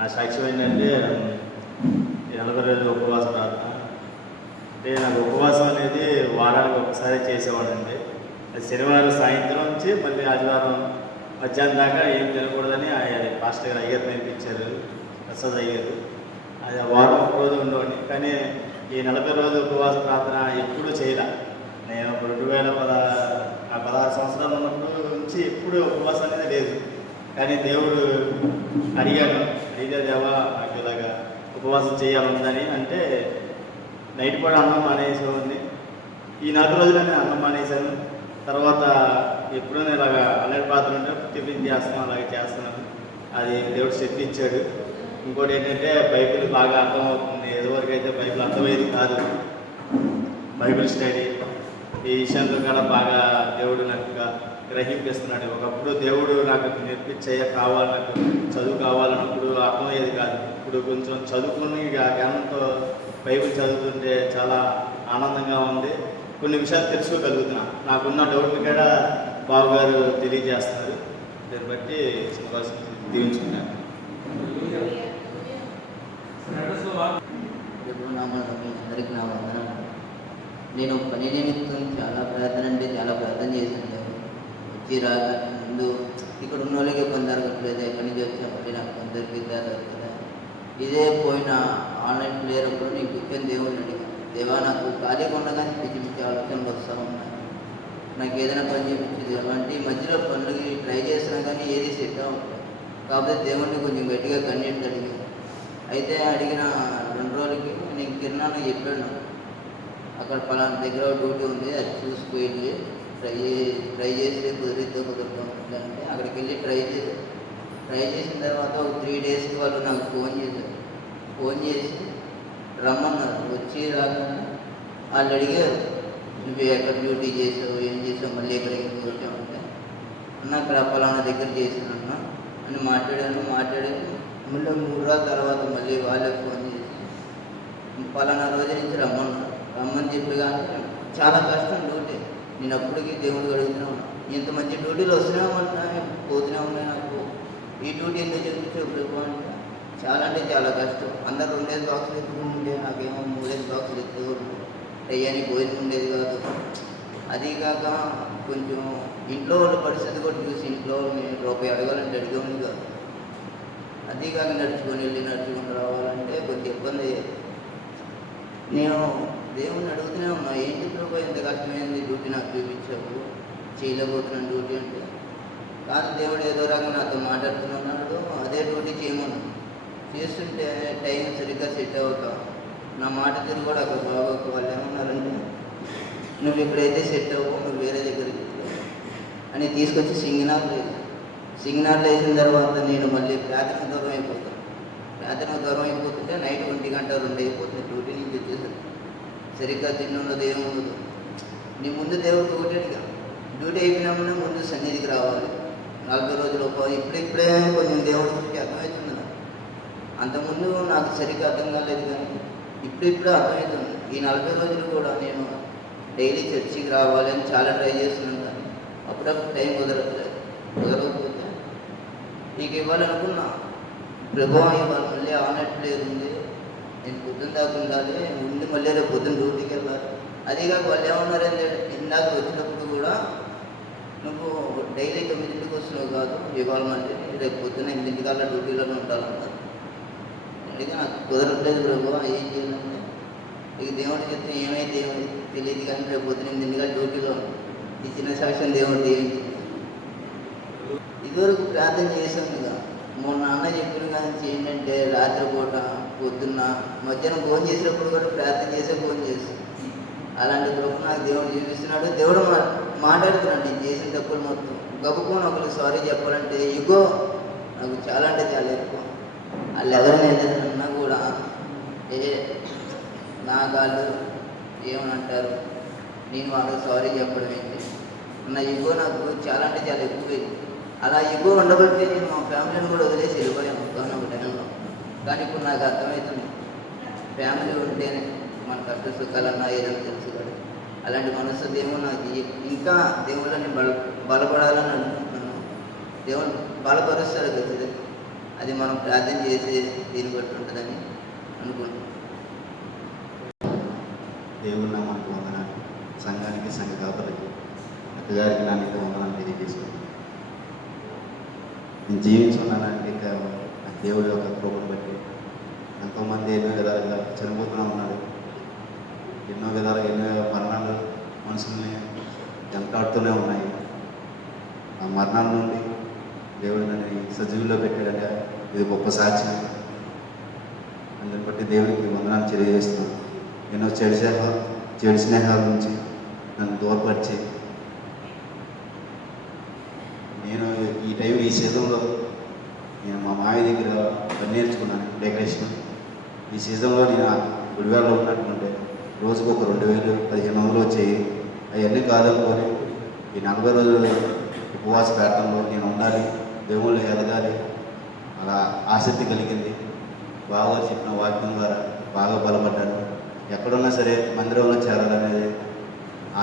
నా సాక్ష్యం ఏంటంటే ఈ 40 రోజుల ఉపవాస ప్రార్థన. అంటే నాకు ఉపవాసం అనేది వారానికి ఒకసారి చేసేవాడండి. అది శనివారం సాయంత్రం నుంచి మళ్ళీ ఆదివారం మధ్యాహ్నం దాకా ఏం తినకూడదని పాస్టర్ గారు అయ్యారు నేర్పించారు, ప్రసాద్ అయ్యారు. అది వారం ఒక రోజు ఉండేవాడిని. కానీ ఈ 40 రోజుల ఉపవాస ప్రార్థన ఎప్పుడూ చేయలే. నేను 16 సంవత్సరాలు ఉన్నప్పుడు నుంచి ఎప్పుడు ఉపవాసం అనేది లేదు. కానీ దేవుడు అడిగాను, దేవా నాకు ఇలాగా ఉపవాసం చేయాలని. అంటే నైట్ కూడా అన్నం మానేసేవాడిని. ఈ 4 రోజులు నేను అన్నం మానేశాను. తర్వాత ఎప్పుడైనా ఇలాగా అల్లరి పాత్ర ఉంటే టిఫిన్ చేస్తున్నాను, అలాగే చేస్తున్నాను. అది దేవుడు శక్తి ఇచ్చాడు. ఇంకోటి ఏంటంటే బైబిల్ బాగా అర్థమవుతుంది. ఏదోవరకు అయితే బైబిల్ అర్థమయ్యేది కాదు. బైబిల్ స్టడీ ఈ విషయంలో కూడా బాగా దేవుడు నాకు గ్రహింపిస్తున్నాడు. ఒకప్పుడు దేవుడు నాకు నేర్పించేయ కావాలి, నాకు చదువు కావాలన్నప్పుడు అర్థమయ్యేది కాదు. ఇప్పుడు కొంచెం చదువుకుని జ్ఞానంతో బైబిల్ చదువుతుంటే చాలా ఆనందంగా ఉంది. కొన్ని విషయాలు తెలుసుకోగలుగుతున్నా. నాకున్న డౌట్లు కూడా బాబుగారు తెలియజేస్తున్నారు. దీన్ని బట్టి సంతోషం దీవించుకున్నాను. అందరికీ నా వందనాలు. నేను పని నిమిత్తం చాలా ప్రార్థన చేశాను. వచ్చి రాగా ముందు ఇక్కడ ఉన్న వాళ్ళకి పని దొరకట్లేదు, ఎక్కడి నుంచి వచ్చామంటే నాకు పని దొరికిద్దా దొరుకుతుందా. ఇదే పోయిన ఆన్లైన్ ప్లేయర్ అప్పుడు నేను కూర్చొని దేవుడిని అడిగాను, దేవా నాకు ఖాళీగా ఉండగానే పిచ్చి పిచ్చి ఆలోచనలు వస్తూ ఉన్నాయి, నాకు ఏదైనా పని చేయించింది అలాంటి మధ్యలో పనులకి ట్రై చేసినా కానీ ఏది సెట్ అవ్వట్లేదు. కాకపోతే దేవుడిని కొంచెం గట్టిగా కన్నీళ్ళు అడిగాను. అయితే అడిగిన 2 రోజులకి నేను కిరణాన్ని చెప్పాను, అక్కడ పలానా దగ్గర డ్యూటీ ఉంది, అది చూసిపోయింది, ట్రై చేసి కుదురుతాం అంటే అక్కడికి వెళ్ళి ట్రై చేసిన తర్వాత ఒక 3 డేస్కి వాళ్ళు నాకు ఫోన్ చేసి రమ్మన్నారు. వచ్చి రాగా వాళ్ళు అడిగారు, నువ్వు ఎక్కడ డ్యూటీ చేసావు, ఏం చేసావు, మళ్ళీ ఎక్కడికి వచ్చామంటే అన్న అక్కడ పలానా దగ్గర చేశానన్నా అని మాట్లాడి మళ్ళీ 3 రోజుల తర్వాత మళ్ళీ వాళ్ళకి ఫోన్ చేసి పలానా రోజు నుంచి రమ్మని చెప్పి. కానీ చాలా కష్టం డ్యూటీ. నేను అప్పటికి దేవుడికి అడుగుతూనే ఉన్నాను, ఇంత మంచి డ్యూటీలు వస్తూనే ఉన్నాయి, పోతూనే ఉన్నాయి, నాకు ఈ డ్యూటీ ఎందుకు చెప్పించే అంటే చాలా కష్టం. అందరు 2 బాక్సులు ఎత్తుకుని ఉండే, నాకేమో 3 బాక్సులు ఎత్తుకుని అయ్యానికి పోయి ఉండేది కాదు. అది కాక కొంచెం ఇంట్లో వాళ్ళ పరిస్థితి కూడా చూసి ఇంట్లో వాళ్ళని రూపాయి అడగాలంటే అడిగేవాడిని కాదు. అది కాక నడుచుకొని రావాలంటే కొంచెం ఇబ్బంది. నేను దేవుణ్ణి అడుగుతూనే ఉన్నా, ఏంటి ప్రభు ఎంత కష్టమైంది డ్యూటీ నాకు చూపించావు, చేయలేకపోతున్నాను డ్యూటీ అంటే. కానీ దేవుడు ఏదో రకంగా నాతో మాట్లాడుతున్నాడు, అదే డ్యూటీ చేయమన్నాను. చేస్తుంటే టైం సరిగ్గా సెట్ అవుతాం. నా మాట తిరిగి కూడా అక్కడ బాగోక వాళ్ళు ఏమన్నారంటే, నువ్వు ఎప్పుడైతే సెట్ అవ్వవు నువ్వు వేరే దగ్గరికి అని తీసుకొచ్చి సింగినార్లు వేసిన తర్వాత నేను మళ్ళీ ప్రార్థన దూరం అయిపోతుంటే నైట్ 1 గంట 2 అయిపోతుంది. డ్యూటీ నుంచి వచ్చేసరికి సరిగ్గా తిన్నుండదు, ఏముండదు. నీ ముందు దేవుడికి ఒకటి అడిగా, డ్యూటీ అయిపోయినామన్నా ముందు సన్నిధికి రావాలి, 40 రోజులు ఇప్పుడే కొంచెం దేవుడి గురించి అర్థమవుతుంది. అంతకుముందు నాకు సరిగ్గా అర్థం కాలేదు, కానీ ఇప్పుడు అర్థమవుతుంది. ఈ 40 రోజులు కూడా నేను డైలీ చర్చికి రావాలి అని చాలా ట్రై చేస్తున్నాను. కానీ అప్పుడప్పుడు టైం కుదరకపోతే నీకు ఇవ్వాలనుకున్నా, ప్రభావం ఇవ్వాలి, మళ్ళీ ఆనెట్ ప్లేయర్ ఉంది, నేను పొద్దున్న దాకా ఉండాలి, ఉండి మళ్ళీ రేపు పొద్దున్న డ్యూటీకి వెళ్ళాలి. అదేగాక వాళ్ళు ఏమన్నారంటే, ఇందాక వచ్చినప్పుడు కూడా నువ్వు డైలీ 9ంటికి వస్తున్నావు కాదు, ఇవ్వాలంటే రేపు పొద్దున్న 8 కల్లా డ్యూటీలోనే ఉండాలన్నారు. అందుకే నాకు కుదరట్లేదు ప్రభావ, ఏం చేయాలంటే ఇక దేవుడు చెప్తే ఏమైతే తెలియదు, కానీ రేపు పొద్దున్న 8 కల్లా డ్యూటీలో ఈ చిన్న సాక్ష్యం దేవుడు దీవించింది. ఇదివరకు ప్రార్థన చేశాం కదా, మొన్న అన్న చెప్పిన కానీ ఏంటంటే రాత్రిపూట పొద్దున్న మధ్యాహ్నం ఫోన్ చేసినప్పుడు కూడా ప్రార్థన చేస్తాను. అలాంటి కృప నాకు దేవుడు చూపిస్తున్నాడు. దేవుడు మాట్లాడుతున్నాడు, నేను చేసిన తప్పులు మొత్తం గబుకొని ఒకరికి సారీ చెప్పాలంటే ఇగో నాకు చాలా అంటే చాలా ఎక్కువ. వాళ్ళు ఎవరైనా కూడా నా కాళ్ళు ఏమనంటారు, నేను వాళ్ళకి సారీ చెప్పడం ఏంటి, నా ఇగో నాకు చాలా అంటే చాలా ఎక్కువ. అలా ఇగో ఉండబట్టి నేను మా ఫ్యామిలీని కూడా వదిలేసి వెళ్ళిపోయాను ఒక టైంలో. కానీ ఇప్పుడు నాకు అర్థమవుతుంది, ఫ్యామిలీ ఉంటేనే మన కష్ట సుఖాలన్నా ఏదైనా తెలుసు కదా. అలాంటి మనసు దేవుడు నాకు ఇంకా దేవుళ్ళని బలపడాలని అనుకుంటున్నాను. దేవుడు బలపరుస్తాడు కదా, అది మనం ప్రార్థన చేసే దీన్ని బట్టి ఉంటుందని అనుకుంటున్నాం. దేవుని నామానికి వందనాలు. సంఘానికి, సంఘ కాపరికి, అక్కగారికి నా నీకు వందనాలు తెలియజేసుకున్నాను. నేను జీవించున్నానంటే కేవలం ఆ దేవుడి యొక్క కృపను బట్టి. ఎంతోమంది ఎన్నో విధాలుగా చనిపోతూనే ఉన్నాడు. ఎన్నో విధాలుగా ఎన్నో మరణాలు మనుషుల్ని వెంటాడుతూనే ఉన్నాయి. ఆ మరణాల నుండి దేవుడు నన్ను సజీవుల్లో పెట్టాడంటే ఇది గొప్ప సాక్ష్యం. అందుని బట్టి దేవునికి వందనాలు తెలియజేస్తున్నాను. ఎన్నో చెడు స్నేహాల నుంచి నన్ను దూరపరిచి నేను ఈ సీజన్లో నేను మా మావి దగ్గర పని నేర్చుకున్నాను, డెకరేషన్. ఈ సీజన్లో నేను గుడివాడలో ఉన్నట్టుంటే రోజుకు ఒక 2000, 1500 వచ్చాయి. అవన్నీ కాదనుకొని ఈ 40 రోజులు ఉపవాస ప్రార్థనలో నేను ఉండాలి, దేవుళ్ళు ఎదగాలి, అలా ఆసక్తి కలిగింది. బాగా చెప్పిన వాక్యం ద్వారా బాగా బలపడ్డాను. ఎక్కడున్నా సరే మందిరంలో చేరాలనేది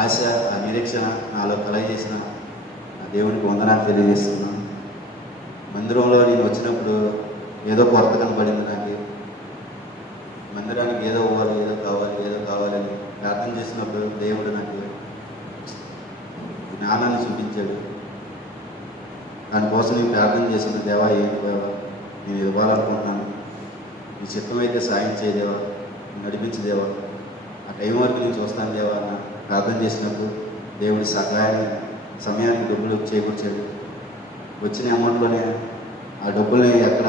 ఆశ, ఆ నిరీక్షణ నాలో కలగజేసిన దేవునికి వందనాలు తెలియజేస్తున్నాను. మందిరంలో నేను వచ్చినప్పుడు ఏదో కొరత కనపడింది నాకు. మందిరానికి ఏదో అవ్వాలి, ఏదో కావాలని ప్రార్థన చేసినప్పుడు దేవుడు నాకు జ్ఞానాన్ని చూపించాడు. దానికోసం నేను ప్రార్థన చేసిన దేవా ఏం నేను ఇవ్వాలనుకుంటున్నాను, నీ చిత్తం అయితే సాయం చేయదేవా, నడిపించదేవా, ఆ టైం వరకు నేను చూస్తాను దేవా అని ప్రార్థన చేసినప్పుడు దేవుడి సమయానికి డబ్బులు చేకూర్చాడు. వచ్చిన అమౌంట్లోనే ఆ డబ్బుల్ని ఎక్కడ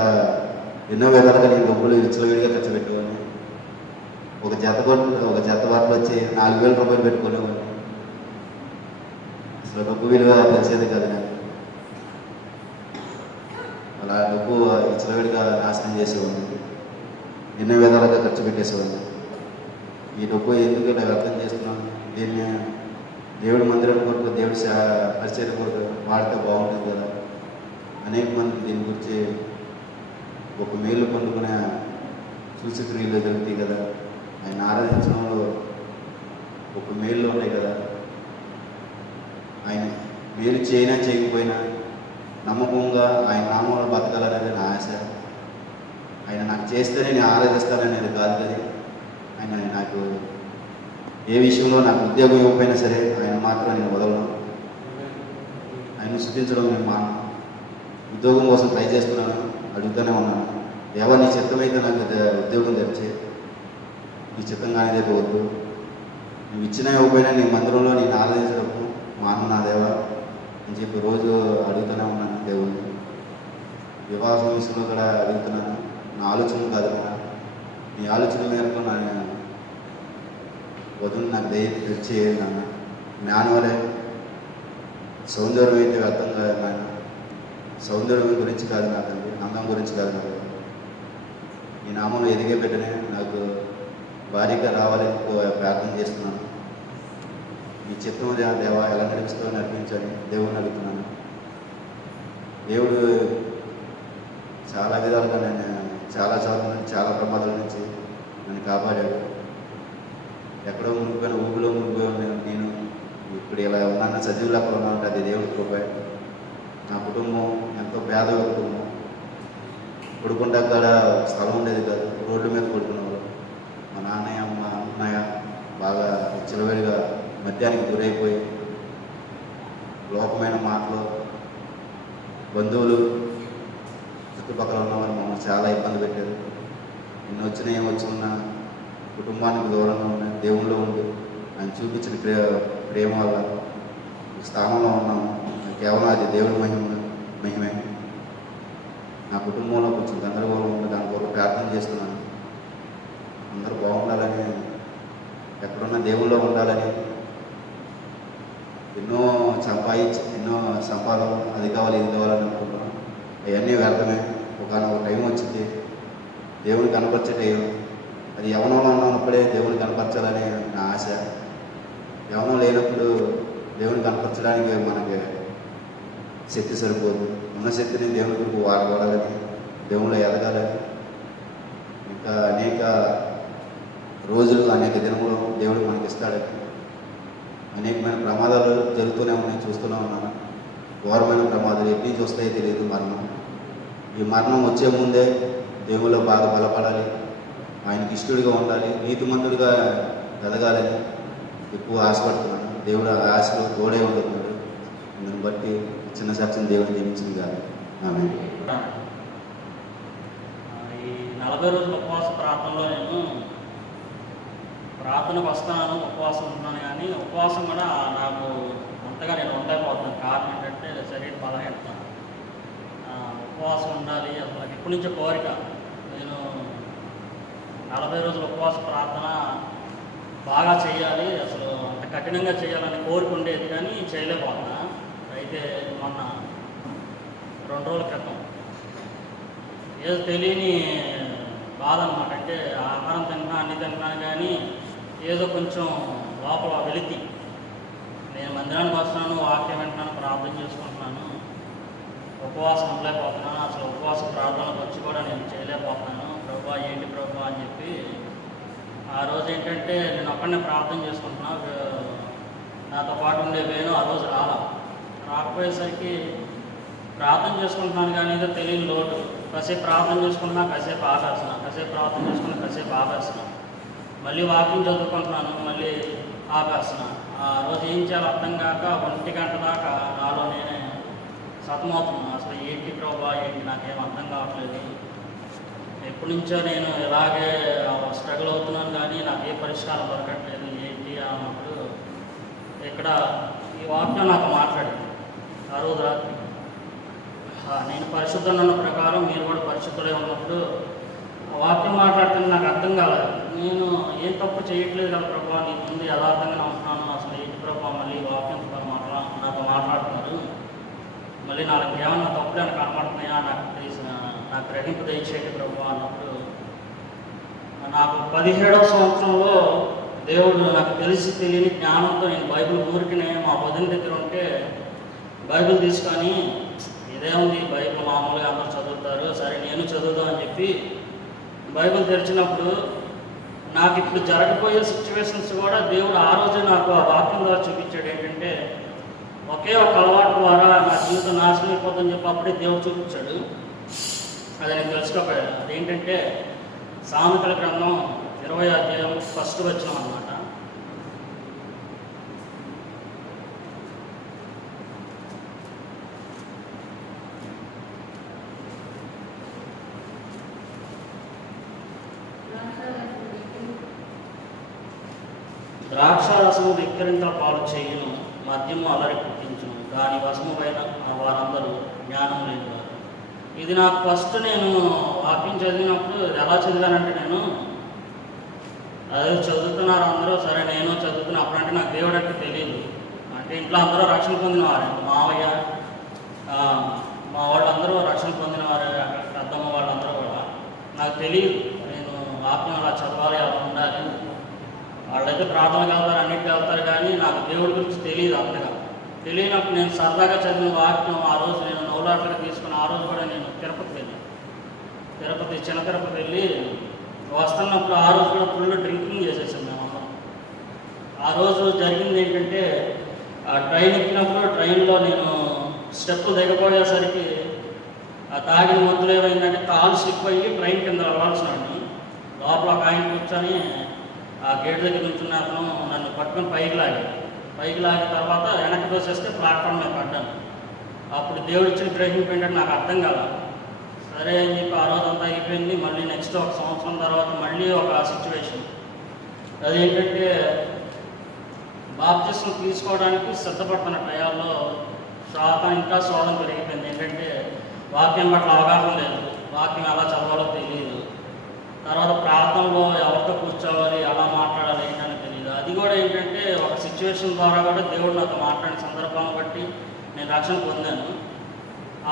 ఎన్నో విధాలుగా నేను డబ్బులు విచ్చలవిడిగా ఖర్చు పెట్టేవాడిని. ఒక జత వాటిలో వచ్చి 4000 రూపాయలు పెట్టుకునేవాడిని. అసలు డబ్బు విలువ తెలిసేది కాదు నాకు. అలా డబ్బు విచ్చలవిడిగా నాశనం చేసేవాడిని, ఎన్నో విధాలుగా ఖర్చు పెట్టేసేవాడిని. ఈ డబ్బు ఎందుకు ఇలా వ్యర్థం చేస్తున్నాను, దీన్ని దేవుడి మందిరం కొరకు, దేవుడి పరిచయం కొరకు వాడితే బాగుంటుంది కదా. అనేక మంది దీని గురించి ఒక మేలు పొందుకునే సూచక్రియలు జరుగుతాయి కదా. ఆయన ఆరాధించడంలో ఒక మేలు ఉన్నాయి కదా. ఆయన మేలు చేయకపోయినా నమ్మకంగా ఆయన నామంలో బతకాలనేది నా ఆశ. ఆయన నాకు చేస్తేనే నేను ఆరాధిస్తాననేది కాదు కదా. ఆయన నాకు ఏ విషయంలో నాకు ఉద్యోగం ఇవ్వకపోయినా సరే ఆయన మాత్రం నేను వదలను. ఆయన స్థుతించడం నేను మాను. ఉద్యోగం కోసం ట్రై చేస్తున్నాను, అడుగుతూనే ఉన్నాను. దేవా నీ చిత్తమైతే నాకు ఉద్యోగం తెచ్చే, నీ చిత్తంగానే అయితే వద్దు, నువ్వు ఇచ్చినా ఇవ్వకపోయినా నీ మందిరంలో నేను ఆరాధించడము మాను నా దేవా అని చెప్పి రోజు అడుగుతూనే ఉన్నాను దేవుడిని. వివాహం విషయంలో కూడా అడుగుతున్నాను. నా ఆలోచన కాదు కదా, నీ ఆలోచన మేరకు నేను వధువుని నాకు తెచ్చేది నాన్న. జ్ఞానం వలె సౌందర్యం అయితే వ్యర్థం కాదు నాన్న. సౌందర్యం గురించి కాదు నాకండి, అందం గురించి కాదు నాకు. ఈ నామంలో ఎదిగే పెట్టనే నాకు భారీగా రావాలని ప్రార్థన చేస్తున్నాను. ఈ చిత్తం దేవా ఎలా నడిపిస్తావో నడిపించని దేవుడిని అడుగుతున్నాను. దేవుడు చాలా విధాలుగా నేను చాలా ప్రమాదాల నుంచి నన్ను కాపాడాడు. ఎక్కడో మునిగిపోయిన ఊపిలో మునిగిపోయిన నేను ఇప్పుడు ఇలా ఉన్నాను, సజీవులు అక్కడ ఉన్నామంటే అది దేవుడి కృప. నా కుటుంబం ఎంతో పేద కుటుంబం. పడుకుంటే అక్కడ స్థలం ఉండేది కాదు, రోడ్డు మీద పడుకునేవారు. మా నాన్నయ్య అమ్మ అన్నయ్య బాగా చిలవడిగా మద్యానికి గురైపోయి లోకమైన మాటలు, బంధువులు చుట్టుపక్కల ఉన్నవారు మమ్మల్ని చాలా ఇబ్బంది పెట్టారు. ఎన్ని వచ్చినా ఏమొచ్చున్నా కుటుంబానికి దూరంగా ఉన్నాయి. దేవుళ్ళు ఉండి ఆయన చూపించిన ప్రేమ వల్ల స్థానంలో ఉన్నాము. కేవలం అది దేవుడి మహిమే. నా కుటుంబంలో కొంచెం గందరగోళం ఉంది, దాని కొరకు ప్రార్థన చేస్తున్నాను. అందరూ బాగుండాలని, ఎక్కడున్నా దేవుల్లో ఉండాలని. ఎన్నో సంపాదన అది కావాలి ఇది కావాలని అనుకుంటున్నాను. అవన్నీ వ్యర్థమే. ఒక టైం వచ్చింది దేవుని కనపరిచే టైం. అది యవనంలో ఉన్నప్పుడే దేవుని కనపరచాలని నా ఆశ. యవనం లేనప్పుడు దేవుని కనపరచడానికి మనకి శక్తి సరిపోదు. ఉన్న శక్తిని దేవుని కొరకు వాడాలని, దేవుళ్ళు ఎదగాలని. ఇంకా అనేక రోజులు, అనేక దినములు దేవుడు మనకి ఇస్తాడని. అనేకమైన ప్రమాదాలు జరుగుతూనే ఉన్నాయి, చూస్తూనే ఉన్నాను. ఘోరమైన ప్రమాదాలు ఎప్పటి నుంచి వస్తాయో తెలియదు. మరణం ఈ మరణం వచ్చే ముందే దేవుల్లో బాగా బలపడాలి, ఆయనకి ఇష్టడుగా ఉండాలి, నీతిమంతుడిగా ఎదగాలని ఎక్కువ ఆశపడుతున్నాను. దేవుడు ఆ ఆశలో తోడే ఉంటున్నాడు. దాన్ని బట్టి చిన్న సాక్ష్యం దేవుడు జయించింది కాదు. ఆమె ఈ 40 రోజుల ఉపవాస ప్రార్థనలో నేను ప్రార్థనకు వస్తాను, ఉపవాసం ఉంటున్నాను, కానీ ఉపవాసం కూడా నాకు అంతగా నేను ఉండలేకపోతున్నాను. కారణం ఏంటంటే శరీర బలహీనత. ఉపవాసం ఉండాలి అసలు ఎప్పటి నుంచో కోరిక. నేను 40 రోజుల ఉపవాస ప్రార్థన బాగా చేయాలి, అసలు అంత కఠినంగా చేయాలని కోరిక ఉండేది, కానీ చేయలేకపోతున్నా. అయితే మొన్న 2 రోజుల క్రితం ఏదో తెలియని బాధ అనమాట. అంటే ఆహారం తింటున్నా, అన్ని తింటున్నాను, కానీ ఏదో కొంచెం లోపల వెలితి. నేను మందిరానికి వస్తున్నాను, వాక్యం వింటున్నాను, ప్రార్థన చేసుకుంటున్నాను, ఉపవాసం ఉండలేకపోతున్నాను. అసలు ఉపవాస ప్రార్థనకు వచ్చి కూడా నేను చేయలేకపోతున్నాను. ప్రభా ఏంటి ప్రభా అని చెప్పి ఆ రోజు ఏంటంటే నేను ఒక్కడనే ప్రార్థన చేసుకుంటున్నా. నాతో పాటు ఉండే వేణు ఆ రోజు రాకపోయేసరికి ప్రార్థన చేసుకుంటున్నాను, కానీ ఏదో తెలియని లోటు. కాసేపు ప్రార్థన చేసుకుంటున్నా, కాసేపు ఆపేస్తున్నా, కాసేపు ప్రార్థన చేసుకున్నా, కాసేపు ఆపేస్తున్నా, మళ్ళీ వాకింగ్ చదువుకుంటున్నాను, మళ్ళీ ఆపేస్తున్నా. ఆ రోజు ఏం చేయాలో అర్థం కాక 1 గంట దాకా నాలో నేనే సతమవుతున్నాను. అసలు ఏంటి ప్రభా ఏంటి నాకేం అర్థం కావట్లేదు. ఎప్పటి నుంచో నేను ఇలాగే స్ట్రగుల్ అవుతున్నాను, కానీ నాకు ఏ పరిష్కారం దొరకట్లేదు. ఏంటి అన్నప్పుడు ఇక్కడ ఈ వాక్యం నాకు మాట్లాడింది ఆ రోజు రాత్రి. నేను పరిశుద్ధులు ఉన్న ప్రకారం మీరు కూడా పరిశుద్ధులే ఉన్నప్పుడు ఆ వాక్యం మాట్లాడుతుంది. నాకు అర్థం కాలేదు. నేను ఏం తప్పు చేయట్లేదు కదా ప్రభా, నీ ముందు యథార్థంగా ఉంటున్నాను. అసలు ఏంటి ప్రభా మళ్ళీ వాక్యం నాతో మాట్లాడుతున్నారు, మళ్ళీ నాకు ఏమన్నా తప్పులు అని కనపడుతున్నాయా, నాకు గ్రహింపు దయచేయండి ప్రభు అన్నప్పుడు నాకు 17వ సంవత్సరంలో దేవుడు నాకు తెలిసి తెలియని జ్ఞానంతో నేను బైబిల్ ఊరికినే మా వదిన దగ్గర ఉంటే బైబిల్ తీసుకొని ఇదేముంది బైబిల్ మామూలుగా అందరూ చదువుతారు, సరే నేను చదువుదాం అని చెప్పి బైబిల్ తెరిచినప్పుడు నాకు ఇప్పుడు జరగబోయే సిచ్యువేషన్స్ కూడా దేవుడు ఆ రోజే నాకు ఆ వాక్యం ద్వారా చూపించాడు. ఏంటంటే ఒకే ఒక అలవాటు ద్వారా నా జీవితం నాశనం అయిపోతుందని చెప్పి అప్పుడే దేవుడు చూపించాడు. అది నేను తెలుసుకోపోయాను. అదేంటంటే సామెతల గ్రంథం 20వ అధ్యాయం 1వ వచనం అన్నమాట. ద్రాక్షారసము విక్రింత పాలు చేయును, మద్యము అలరి పుట్టించును, దాని వశము పైన వారందరూ జ్ఞానం లేనివారు. ఇది నాకు ఫస్ట్ నేను వాక్యం చదివినప్పుడు ఎలా చదివానంటే, నేను అదే చదువుతున్నారు అందరూ, సరే నేను చదువుతున్నా. అప్పుడంటే నాకు దేవుడు అంటే తెలియదు. అంటే ఇంట్లో అందరూ రక్షణ పొందినవారు, మావయ్య మా వాళ్ళందరూ రక్షణ పొందినవారు, పెద్దమ్మ వాళ్ళందరూ కూడా. నాకు తెలియదు నేను వాక్యం అలా చదవాలి, అలా ఉండాలి. వాళ్ళైతే ప్రార్థనకు వెళ్తారు, అన్నిటికీ వెళ్తారు, కానీ నాకు దేవుడి గురించి తెలియదు. అంతగా తెలియనప్పుడు నేను సరదాగా చదివిన వాక్యం ఆ రోజు నేను నోలాట్లుగా తీసుకుని ఆ రోజు కూడా నేను చిన్న తిరుపతి వెళ్ళి వస్తున్నప్పుడు ఆ రోజు కూడా ఫుల్ డ్రింకింగ్ చేసేసాం మేమందరం. ఆ రోజు జరిగింది ఏంటంటే, ఆ ట్రైన్ ఎక్కినప్పుడు ట్రైన్లో నేను స్టెప్ దిగపోయేసరికి ఆ తాగిన మందులు ఏమైందంటే కాలు స్లిప్ అయ్యి ట్రైన్ కింద అవ్వాల్సినండి. లోపల ఒక ఆయన కూర్చొని ఆ గేట్ దగ్గర నుంచున్న అతను నన్ను పట్టుకొని పైకి లాగిన తర్వాత వెనక్కి తోసేస్తే ప్లాట్ఫామ్ మీద పడ్డాను. అప్పుడు దేవుడు ఇచ్చిన గ్రహింపు ఏంటంటే నాకు అర్థం కాల. సరే అని చెప్పి ఆ రోజు అంతా అయిపోయింది. మళ్ళీ నెక్స్ట్ 1 సంవత్సరం తర్వాత మళ్ళీ ఒక సిచ్యువేషన్. అదేంటంటే బాప్తిస్మం తీసుకోవడానికి సిద్ధపడుతున్న టయాల్లో ఇంకా శోధన పెరిగిపోయింది. ఏంటంటే వాక్యం పట్ల అవగాహన లేదు, వాక్యం ఎలా చదవాలో తెలియదు. తర్వాత ప్రార్థనలో ఎవరితో కూర్చోవాలి, ఎలా మాట్లాడాలి ఏంటని తెలియదు. అది కూడా ఏంటంటే ఒక సిచ్యువేషన్ ద్వారా కూడా దేవుడు నాతో మాట్లాడిన సందర్భాన్ని బట్టి నేను రక్షణ పొందాను.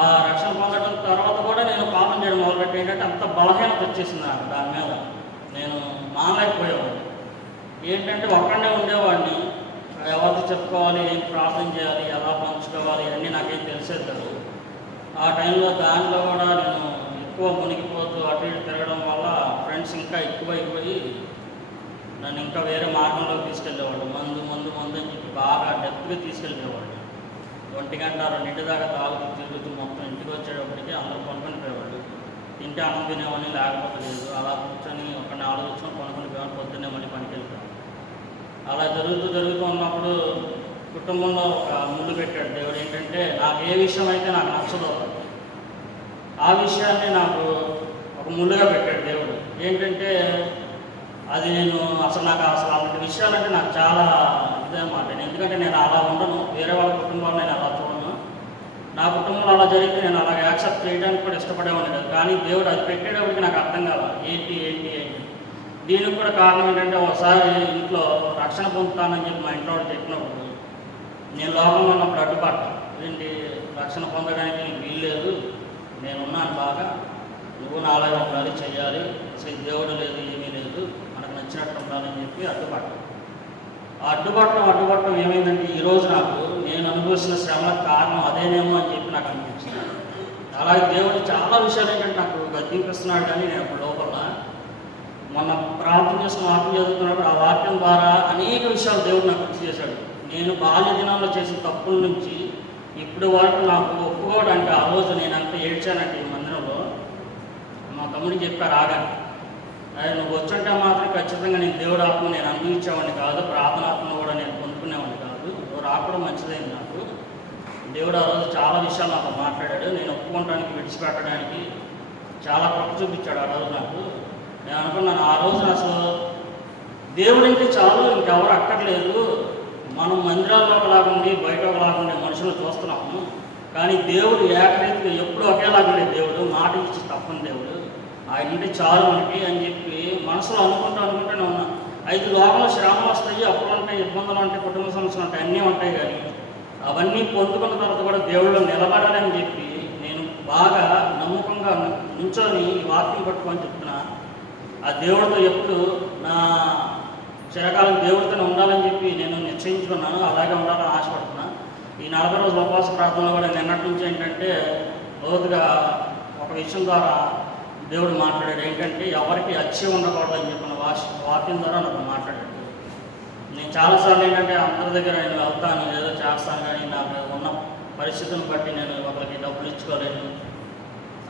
ఆ రక్షణ పొందడం తర్వాత కూడా నేను పాపం చేయడం మొదలుపెట్టి ఏంటంటే అంత బలహీనత వచ్చేసింది నాకు. దాని మీద నేను మానలేకపోయేవాడిని. ఏంటంటే ఒక్కడే ఉండేవాడిని, ఎవరితో చెప్పుకోవాలి, ఏం ప్రార్థన చేయాలి, ఎలా పంచుకోవాలి ఇవన్నీ నాకేం తెలిసేది కాదు. ఆ టైంలో దానిలో కూడా నేను ఎక్కువ మునిగిపోతూ అటు ఇటు తిరగడం వల్ల ఫ్రెండ్స్ ఇంకా ఎక్కువైపోయి నన్ను ఇంకా వేరే మార్గంలోకి తీసుకెళ్ళేవాళ్ళు. మందు అని చెప్పి బాగా డెప్త్గా తీసుకెళ్ళిపోయేవాళ్ళు. 1 గంట 2 దాకా తాగుతూ తిరుగుతూ మొత్తం ఇంటికి వచ్చేటప్పటికి అందరూ పనుకొని పోయేవాళ్ళు. తింటే అన్నం తినేవాడిని, లేకపోతే లేదు. అలా కూర్చొని ఒక 4 వచ్చిన పనుకొని పొద్దున్నే మళ్ళీ పనికి వెళ్తాను. అలా జరుగుతూ ఉన్నప్పుడు కుటుంబంలో ఒక ముళ్ళు పెట్టాడు దేవుడు. ఏంటంటే నాకు ఏ విషయం అయితే నాకు నచ్చదో ఆ విషయాన్ని నాకు ఒక ముళ్ళుగా పెట్టాడు దేవుడు. ఏంటంటే అది నాకు అలాంటి విషయాలంటే నాకు చాలా ఇదన్నమాట. ఎందుకంటే నేను అలా ఉండను, వేరే వాళ్ళ కుటుంబాలు నేను అలా చూడను. నా కుటుంబంలో అలా జరిగితే నేను అలాగే యాక్సెప్ట్ చేయడానికి కూడా ఇష్టపడేవాడిని కాదు. కానీ దేవుడు అది పెట్టేటప్పటికి నాకు అర్థం కాల ఏంటి. దీనికి కూడా కారణం ఏంటంటే ఒకసారి ఇంట్లో రక్షణ పొందుతానని చెప్పి మా ఇంట్లో వాళ్ళు చెప్పినప్పుడు నేను లోకంలో ఉన్నప్పుడు అడ్డుపడ్డా. ఏంటి, రక్షణ పొందడానికి నీకు వీల్లేదు, నేనున్నాను బాగా, నువ్వు నాలాగా ఉండాలి, చెయ్యాలి, అసలు దేవుడు లేదు, ఏమీ లేదు, మనకు నచ్చినట్టు ఉండాలని చెప్పి అడ్డుపట్టడం ఏమైందంటే ఈరోజు నాకు నేను అనుభవిస్తున్న శ్రమలకు కారణం అదేనేమో అని చెప్పి నాకు అనిపించింది. అలాగే దేవుడు చాలా విషయాలు ఏంటంటే నాకు గద్దింపిస్తున్నాడు. కానీ నేను అప్పుడు లోపల మొన్న ప్రార్థన చేసిన వాక్యం చదువుతున్నప్పుడు ఆ వాక్యం ద్వారా అనేక విషయాలు దేవుడు నాకు గుర్తు చేశాడు. నేను బాల్య దినాల్లో చేసిన తప్పుల నుంచి ఇప్పుడు వరకు నాకు ఒప్పుకోవడానికి ఆ రోజు నేను అంత ఏడ్చానంటే ఈ మందిరంలో మా తమ్ముడికి చెప్పారు ఆగాను, నువ్వు వచ్చుంటే మాత్రం ఖచ్చితంగా నేను దేవుడు ఆత్మ నేను అనుభవించేవాడిని కాదు, ప్రార్థనాత్మను కూడా నేను పొందుకునేవాడిని కాదు, నువ్వు రావడం మంచిదైంది నాకు. దేవుడు ఆ రోజు చాలా విషయాలు నాతో మాట్లాడాడు. నేను ఒప్పుకోవడానికి విడిచిపెట్టడానికి చాలా కృప చూపించాడు ఆ రోజు నాకు. నేను అనుకున్నాను ఆ రోజు అసలు దేవుడు అంటే చాలు, ఇంకెవరు అక్కర్లేదు. మనం మందిరాల్లో ఒకలాగుండి బయట ఒకలాగుండే మనుషులు చూస్తున్నాము, కానీ దేవుడు ఏకరీతిగా ఎప్పుడు ఒకేలాగుండే దేవుడు, మాట ఇచ్చి తప్పని దేవుడు, ఆయన ఉంటే చాలు మనకి అని చెప్పి మనసులో అనుకుంటూనే ఉన్నా. అయితే లోకంలో శ్రమలు వస్తాయి, అప్పులు ఉంటాయి, ఇబ్బందులు ఉంటాయి, కుటుంబ సమస్యలు ఉంటాయి, అన్నీ ఉంటాయి. కానీ అవన్నీ పొందుకున్న తర్వాత కూడా దేవుళ్ళు నిలబడాలని చెప్పి నేను బాగా నమ్మకంగా నుంచొని ఈ వాక్యం పట్టుకొని చెప్తున్నా. ఆ దేవుడితో ఎప్పుడు నా చిరకాలం దేవుడితోనే ఉండాలని చెప్పి నేను నిశ్చయించుకున్నాను. అలాగే ఉండాలని ఆశపడుతున్నా. ఈ 40 రోజుల ఉపవాస ప్రార్థనలో కూడా నిన్నటి నుంచి ఏంటంటే లోతుగా ఒక విషయం ద్వారా దేవుడు మాట్లాడాడు. ఏంటంటే ఎవరికి అచ్చి ఉండకూడదని చెప్పిన వాక్యం ద్వారా నాకు మాట్లాడాడు. నేను చాలాసార్లు ఏంటంటే అందరి దగ్గర నేను వెళ్తాను, ఏదో చేస్తాను, కానీ నాకు ఉన్న పరిస్థితులను బట్టి నేను ఒకరికి డబ్బులు ఇచ్చుకోలేను.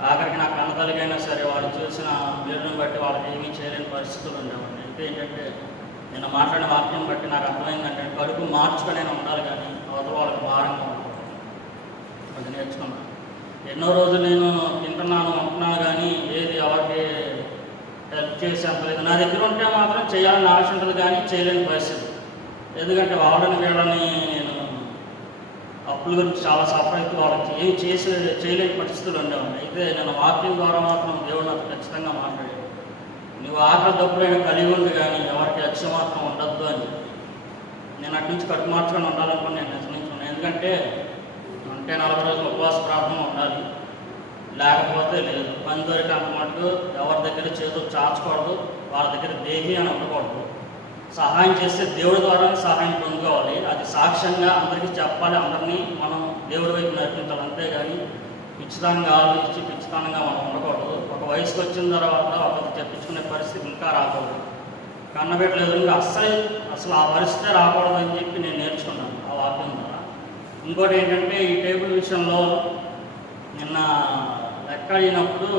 ఆఖరికి నాకు అన్నతలిగైనా సరే వాళ్ళు చూసిన వీళ్ళని బట్టి వాళ్ళకి ఏమీ చేయలేని పరిస్థితులు ఉండేవాడిని. అయితే ఏంటంటే నేను మాట్లాడిన వాక్యం బట్టి నాకు అర్థమైందంటే కడుపు మార్చుకునే ఉండాలి, కానీ అవతల వాళ్ళకి భారంగా ఉండకూడదు. అది నేర్చుకున్నాను. ఎన్నో రోజులు నేను తింటున్నాను అంటున్నాను, కానీ ఏది ఎవరికి హెల్ప్ చేసేంత లేదు. నా దగ్గర ఉంటే మాత్రం చేయాలని ఆశ ఉంటుంది, కానీ చేయలేని పరిస్థితి. ఎందుకంటే వాళ్ళని వీళ్ళని నేను అప్పుల గురించి చాలా సఫర్ అయితే వాళ్ళకి ఏం చేయలేని పరిస్థితులు ఉండేవాడిని. అయితే నేను వాక్యం ద్వారా మాత్రం దేవుడు నాకు ఖచ్చితంగా మాట్లాడాడు. నువ్వు ఆఖరి డబ్బులైనా కలిగి ఉంది, కానీ ఎవరికి అచ్చ మాత్రం ఉండద్దు అని. నేను అటు నుంచి కట్టు మార్చుకొని ఉండాలనుకుని నేను నిర్ణయించుకున్నాను. ఎందుకంటే 40 రోజులు ఉపవాస ప్రార్థన ఉండాలి, లేకపోతే లేదు. పని దొరికినంత మటుకు ఎవరి దగ్గర చేతులు చాచకూడదు, వాళ్ళ దగ్గర దేహి అని ఉండకూడదు. సహాయం చేస్తే దేవుడి ద్వారా సహాయం పొందుకోవాలి. అది సాక్ష్యంగా అందరికీ చెప్పాలి, అందరినీ మనం దేవుడి వైపు నడిపించాలి. అంతేగాని పిచ్చితనంగా ఆలోచించి పిచ్చితనంగా మనం ఉండకూడదు. ఒక వయసుకు వచ్చిన తర్వాత ఒకటి చెప్పించుకునే పరిస్థితి ఇంకా రాకూడదు. కన్నబెట్టలేదు ఇంకా అసలు ఆ పరిస్థితే రాకూడదు అని చెప్పి నేను నేర్చుకున్నాను ఆ వాక్యం ద్వారా. ఇంకోటి ఏంటంటే ఈ టేబుల్ విషయంలో నిన్న లెక్క అయినప్పుడు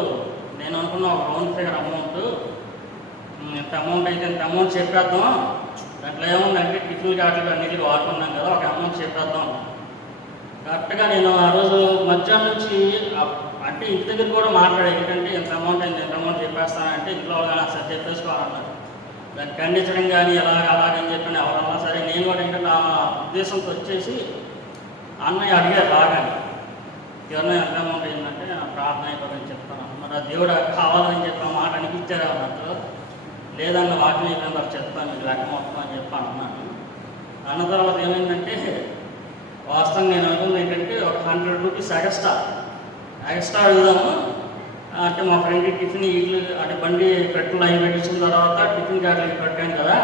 నేను అనుకున్న ఒక రౌండ్ ఫిగర్ అమౌంట్, ఎంత అమౌంట్ అయితే ఎంత అమౌంట్ చెప్పేద్దాం, దాంట్లో ఏముందంటే టిఫిన్ కాట్లు అన్నిటికీ వాడుకున్నాం కదా, ఒక అమౌంట్ చెప్పేద్దాం. కరెక్ట్గా నేను ఆ రోజు మధ్యాహ్నం నుంచి అంటే ఇంటి దగ్గర కూడా మాట్లాడే ఏంటంటే ఎంత అమౌంట్ అయింది, ఎంత అమౌంట్ చెప్పేస్తానంటే ఇంట్లో కానీ అసలు చెప్పేసుకోవాలన్నారు. దాన్ని ఖండించడం కానీ అలాగని చెప్పని ఎవరన్నా సరే నేను కూడా ఏంటంటే ఆ ఉద్దేశంతో వచ్చేసి అన్నయ్య అడిగారు రాగానే, ఎవరన్నా ఎంత అమౌంట్ అయిందంటే ప్రార్థన అయిపోతుందని చెప్తాను. మరి ఆ దేవుడు కావాలని చెప్పి ఆ మాట అనిపించారు అన్నట్టు. లేదన్న వాటిని అయిపోయిన చెప్తాను మీకు లెక్క మొత్తం అని చెప్పి అన్నాను. అన్న తర్వాత ఏమైందంటే వాస్తవంగా నేను అనుకుంది ఏంటంటే ఒక 100 రూపీస్ ఎక్స్ట్రా అడుగుదాము. అంటే మా ఫ్రెండ్కి టిఫిన్ ఇల్లు అంటే బండి పెట్రోల్ అవి పెట్టించిన తర్వాత టిఫిన్ క్యాట్లు పెట్టాను కదా,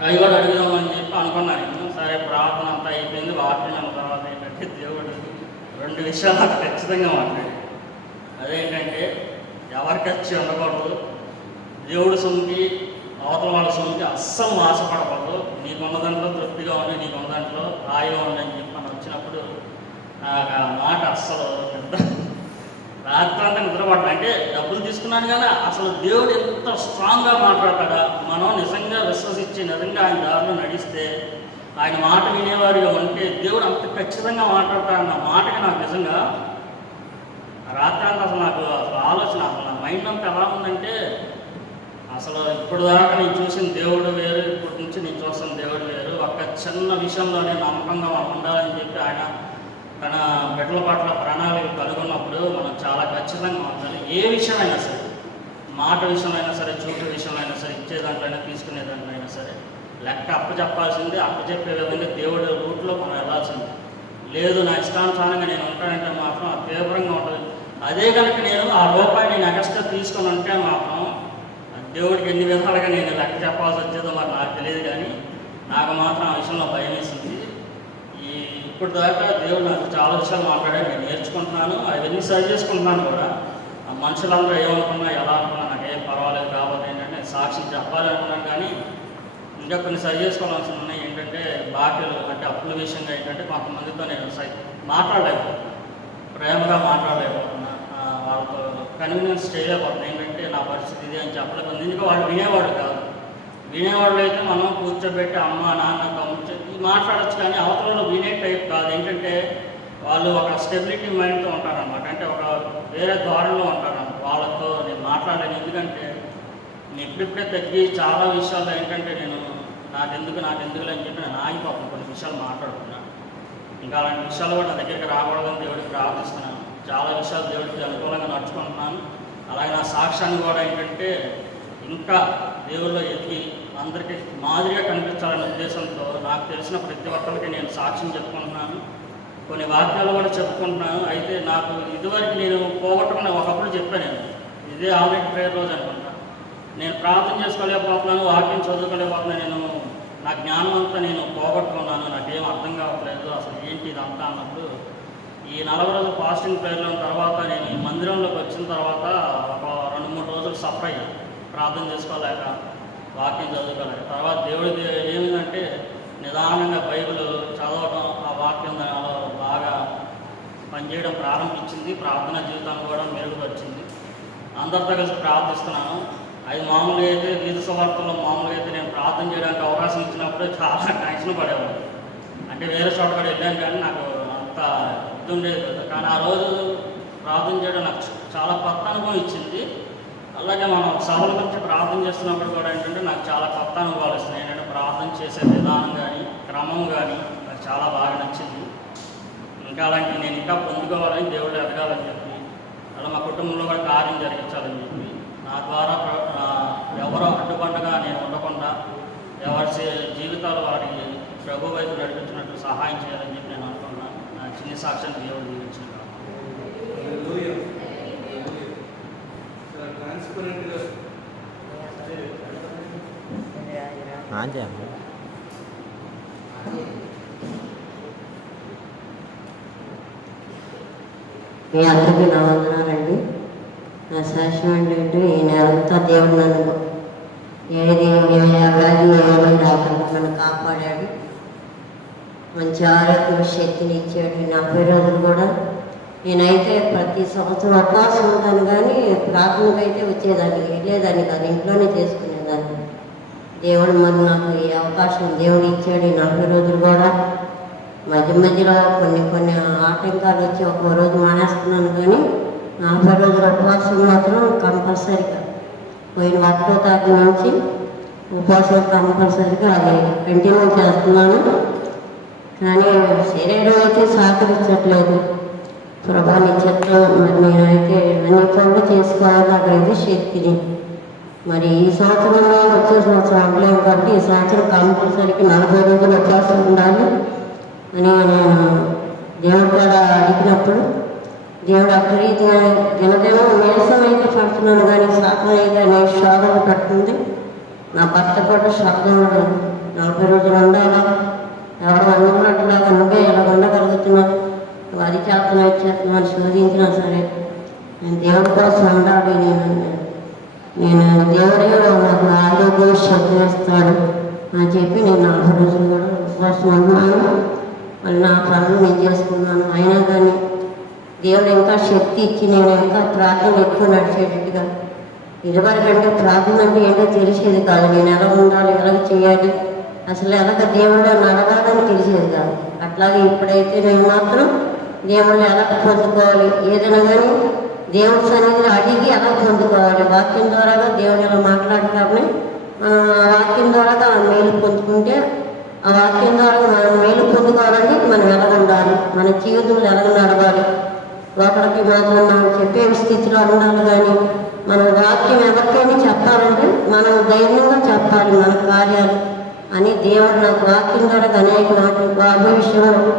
అవి కూడా అడుగుదామని చెప్పి అనుకున్నాను. సరే ప్రార్థన అంతా అయిపోయింది. వాక్యం అన్న తర్వాత ఏంటంటే దేవుడు 2 విషయాలు నాకు ఖచ్చితంగా మాట్లాడాడు. అదేంటంటే ఎవరికి వచ్చి ఉండకూడదు, దేవుడు సొంతి అవతల వాళ్ళ సొంతి అస్సలు ఆశపడకూడదు, నీకున్న దాంట్లో తృప్తిగా ఉంది, నీకున్న దాంట్లో హాయిగా ఉంది అని చెప్పి మనం వచ్చినప్పుడు నాకు ఆ మాట అస్సలు రాత్రంతా నిద్రపడ్డా. అంటే డబ్బులు తీసుకున్నాను కానీ అసలు దేవుడు ఎంత స్ట్రాంగ్గా మాట్లాడతాడా, మనం నిజంగా విశ్వసించి నిజంగా ఆయన దారిలో నడిస్తే, ఆయన మాట వినేవారిగా ఉంటే దేవుడు అంత ఖచ్చితంగా మాట్లాడతాడన్న మాటకి నాకు నిజంగా రాత్రంతా అసలు నాకు అసలు ఆలోచన, అసలు నా మైండ్ అంతా ఎలా ఉందంటే, అసలు ఇప్పుడు దాకా నేను చూసిన దేవుడు వేరు, ఇప్పటి నుంచి నేను చూస్తున్న దేవుడు వేరు. ఒక చిన్న విషయంలోనే నమ్మకంగా మనం ఉండాలని చెప్పి ఆయన తన బిడ్డల పట్ల ప్రణాళిక కలుగున్నప్పుడు మనం చాలా ఖచ్చితంగా ఉండాలి. ఏ విషయమైనా సరే, మాట విషయంలో అయినా సరే, చూపు విషయంలో అయినా సరే, ఇచ్చే దాంట్లో తీసుకునే దాంట్లో అయినా సరే లెక్క అప్పచెప్పాల్సింది. అప్పచెప్పే విధంగా దేవుడి రూట్లో మనం వెళ్ళాల్సింది. లేదు నా ఇష్టానుసారంగా నేను ఉంటానంటే మాత్రం అది తీవ్రంగా ఉంటుంది. అదే కనుక నేను ఆ రూపాయి నేను ఎక్స్ట్రా తీసుకొని ఉంటే మాత్రం దేవుడికి ఎన్ని విధాలుగా నేను లెక్క చెప్పాల్సి వచ్చేదో మరి నాకు తెలియదు. కానీ నాకు మాత్రం ఆ విషయంలో భయం వేసింది. ఇప్పుడు దాకా దేవుడు నాకు చాలా విషయాలు మాట్లాడాడు, నేను నేర్చుకుంటున్నాను, అవన్నీ సరి చేసుకుంటున్నాను కూడా. ఆ మనుషులందరూ ఏమనుకున్నా ఎలా అనుకున్నా నాకు ఏం పర్వాలేదు. కాబట్టి ఏంటంటే సాక్షి చెప్పాలి అనుకున్నాను, కానీ ఇంకా కొన్ని సరి చేసుకోవాల్సి ఉన్నాయి. ఏంటంటే బాకీలు అంటే అప్పుల విషయంగా ఏంటంటే కొంతమందితో నేను మాట్లాడలేకపోతున్నా, ప్రేమగా మాట్లాడలేకపోతున్నా, వాళ్ళతో కన్వీనియన్స్ చేయలేకపోతున్నా. ఏంటంటే నా పరిస్థితి ఇది అని చెప్పలేకపోతుంది. ఎందుకంటే వాళ్ళు వినేవాడు కాదు. వినేవాళ్ళు అయితే మనం కూర్చోబెట్టి అమ్మ నాన్న తమ్ముడు మాట్లాడచ్చు, కానీ అవతలలో వినే టైప్ కాదు. ఏంటంటే వాళ్ళు ఒక స్టెబిలిటీ మైండ్తో ఉంటారన్నమాట. అంటే ఒక వేరే ధోరణిలో ఉంటారన్నమాట. వాళ్ళతో నేను మాట్లాడలేను. ఎందుకంటే నేను ఇప్పుడిప్పుడే తగ్గి చాలా విషయాల్లో ఏంటంటే నేను నాకెందుకు అని చెప్పి నేను ఆగిపోతాను. కొన్ని విషయాలు మాట్లాడుతున్నాను. ఇంకా అలాంటి విషయాలు కూడా నా దగ్గరికి రాకూడదని దేవుడికి ప్రార్థిస్తున్నాను. చాలా విషయాలు దేవుడికి అనుకూలంగా నడుచుకుంటున్నాను. అలాగే నా సాక్ష్యాన్ని కూడా ఏంటంటే ఇంకా దేవుళ్ళో ఎదిగి అందరికీ మాదిరిగా కనిపించాలనే ఉద్దేశంతో నాకు తెలిసిన ప్రతి ఒక్కరికి నేను సాక్ష్యం చెప్పుకుంటున్నాను. కొన్ని వాక్యాలు కూడా చెప్పుకుంటున్నాను. అయితే నాకు ఇదివరకు నేను పోగొట్టుకున్న ఒకప్పుడు చెప్పాను, నేను ఇదే ఆల్రెడీ ప్రేయర్ రోజు అనుకుంటా, నేను ప్రార్థన చేసుకోలేకపోతున్నాను, వాక్యం చదువుకోలేకపోతున్నాను, నేను నా జ్ఞానం అంతా నేను పోగొట్టుకున్నాను, నాకేం అర్థం కావట్లేదు, అసలు ఏంటి ఇదంతా అన్నప్పుడు ఈ 40 రోజులు ఫాస్టింగ్ ప్రేయర్లో తర్వాత నేను ఈ మందిరంలోకి వచ్చిన తర్వాత ఒక 2-3 రోజులు సఫర్ అయ్యాను. ప్రార్థన చేసుకోలేక, వాక్యం చదువుకోలేక. తర్వాత దేవుడి ఏమిటంటే నిదానంగా బైబిల్ చదవడం, ఆ వాక్యం దానిలో బాగా పనిచేయడం ప్రారంభించింది. ప్రార్థనా జీవితం కూడా మెరుగుపరిచింది. అందరితో కలిసి ప్రార్థిస్తున్నాను. అది మామూలుగా అయితే వీధి సువార్తల్లో మామూలుగా అయితే నేను ప్రార్థన చేయడానికి అవకాశం ఇచ్చినప్పుడు చాలా టెన్షన్ పడేవాడు. అంటే వేరే చోట కూడా వెళ్ళాను, కానీ నాకు అంత ఇది ఉండేది కదా. కానీ ఆ రోజు ప్రార్థన చేయడం నాకు చాలా కొత్త అనుభవం ఇచ్చింది. అలాగే మనం సభల గురించి ప్రార్థన చేస్తున్నప్పుడు కూడా ఏంటంటే నాకు చాలా కొత్త అనుభవాలు ఇస్తున్నాయి. ఏంటంటే ప్రార్థన చేసే విధానం కానీ క్రమం కానీ నాకు చాలా బాగా నచ్చింది. ఇంకా అలాంటి నేను ఇంకా పొందుకోవాలని, దేవుడు ఎదగాలని చెప్పి, అలా మా కుటుంబంలో కూడా కార్యం జరిగించాలని చెప్పి, నా ద్వారా ఎవరో అడ్డుపండగా నేను ఉండకుండా ఎవరి జీవితాలు వారి ప్రభు వైపు నడిపించినట్లు సహాయం చేయాలని చెప్పి నేను అనుకున్నాను. నా చిన్న సాక్ష్యాన్ని దేవుడు జీవించాను. మీ అందరికీ నా వందనాలండి. నా సాక్ష్యం ఏంటంటే ఈ నెలంతా దేవుడు నన్ను ఏది వ్యాధి ఏమీ రాకుండా నన్ను కాపాడాడు. మంచి ఆరోగ్య శక్తిని ఇచ్చాడు. 40 రోజులు కూడా నేనైతే ప్రతి సంవత్సరం ఉపవాసం ఉంటాను, కానీ ప్రార్థనకు అయితే వచ్చేదాన్ని, వెళ్ళేదాన్ని కాదు, ఇంట్లోనే చేసుకునేదాన్ని. దేవుడు మరి నాకు ఈ అవకాశం దేవుడు ఇచ్చాడు. 40 రోజులు కూడా మధ్యలో కొన్ని ఆటంకాలు వచ్చి ఒక్కో రోజు మానేస్తున్నాను, కానీ 40 రోజుల ఉపవాసం మాత్రం కంపల్సరీగా పోయిన 1వ తారీఖు నుంచి ఉపవాసం కంపల్సరీగా అది కంటిన్యూ చేస్తున్నాను. కానీ శరీరం అయితే సహకరించట్లేదు. ప్రభాని చెప్తాం, మరి నేనైతే అన్ని పనులు చేసుకోవాలి, నాకైతే శక్తిని. మరి ఈ సంవత్సరంలో వచ్చే సంవత్సరం అవ్వలేము కాబట్టి ఈ సంవత్సరం కంపల్సరీకి 40 రోజులు ఉపవాసం ఉండాలి అని నేను దేవుడు కూడా అడిగినప్పుడు దేవుడు అప్రీతిగా దినదినం నీరసం అయితే పడుతున్నాను, కానీ శాతం అయితే నేను శోధన పడుతుంది. నా భర్త కూడా శోధన 40 రోజులు ఉండాలా, ఎవరు అనుకున్నట్టులాగా నువ్వే ఇలా ఉండగలుగుతున్నావు, వారి చేతన చేతను శోధించినా సరే నేను దేవుడి కోసం ఉండాలి. నేను దేవుడే నాకు ఆరోగ్య శక్తి ఇస్తాడు అని చెప్పి నేను 40 రోజులు కూడా ఉపవాసం ఉన్నాను. మళ్ళీ నా పనులు నేను చేసుకున్నాను. అయినా కానీ దేవుడు ఇంకా శక్తి ఇచ్చి నేను ఇంకా ప్రార్థన ఎక్కువ నడిచేటట్టుగా ఇదివరకంటే ప్రార్థన అంటే ఏంటో తెలిసేది కాదు. నేను ఎలా ఉండాలి, ఎలా చేయాలి, అసలు ఎలాగ దేవుళ్ళు నడవాలని తెలిసేది కాదు. అట్లాగే ఇప్పుడైతే నేను మాత్రం దేవుళ్ళు ఎలా పొందుకోవాలి, ఏదైనా కానీ దేవుడి సన్నిధిని అడిగి ఎలా పొందుకోవాలి, వాక్యం ద్వారాగా దేవుడు ఎలా మాట్లాడతామని వాక్యం ద్వారాగా మేలు పొందుకుంటే ఆ వాక్యం ద్వారా మనం మేలు పొందుకోవాలంటే మనం ఎలా ఉండాలి, మన జీవితంలో ఎలా నడవాలి, ఒకరికి మాత్రం మనం చెప్పే స్థితిలో ఉండాలి. కానీ మనం వాక్యం ఎవరికైనా చెప్పాలంటే మనం ధైర్యంగా చెప్పాలి మన కార్యాలు అని దేవుడు నాకు వాక్యం ద్వారా అనేక మాటలు బాబు విషయంలో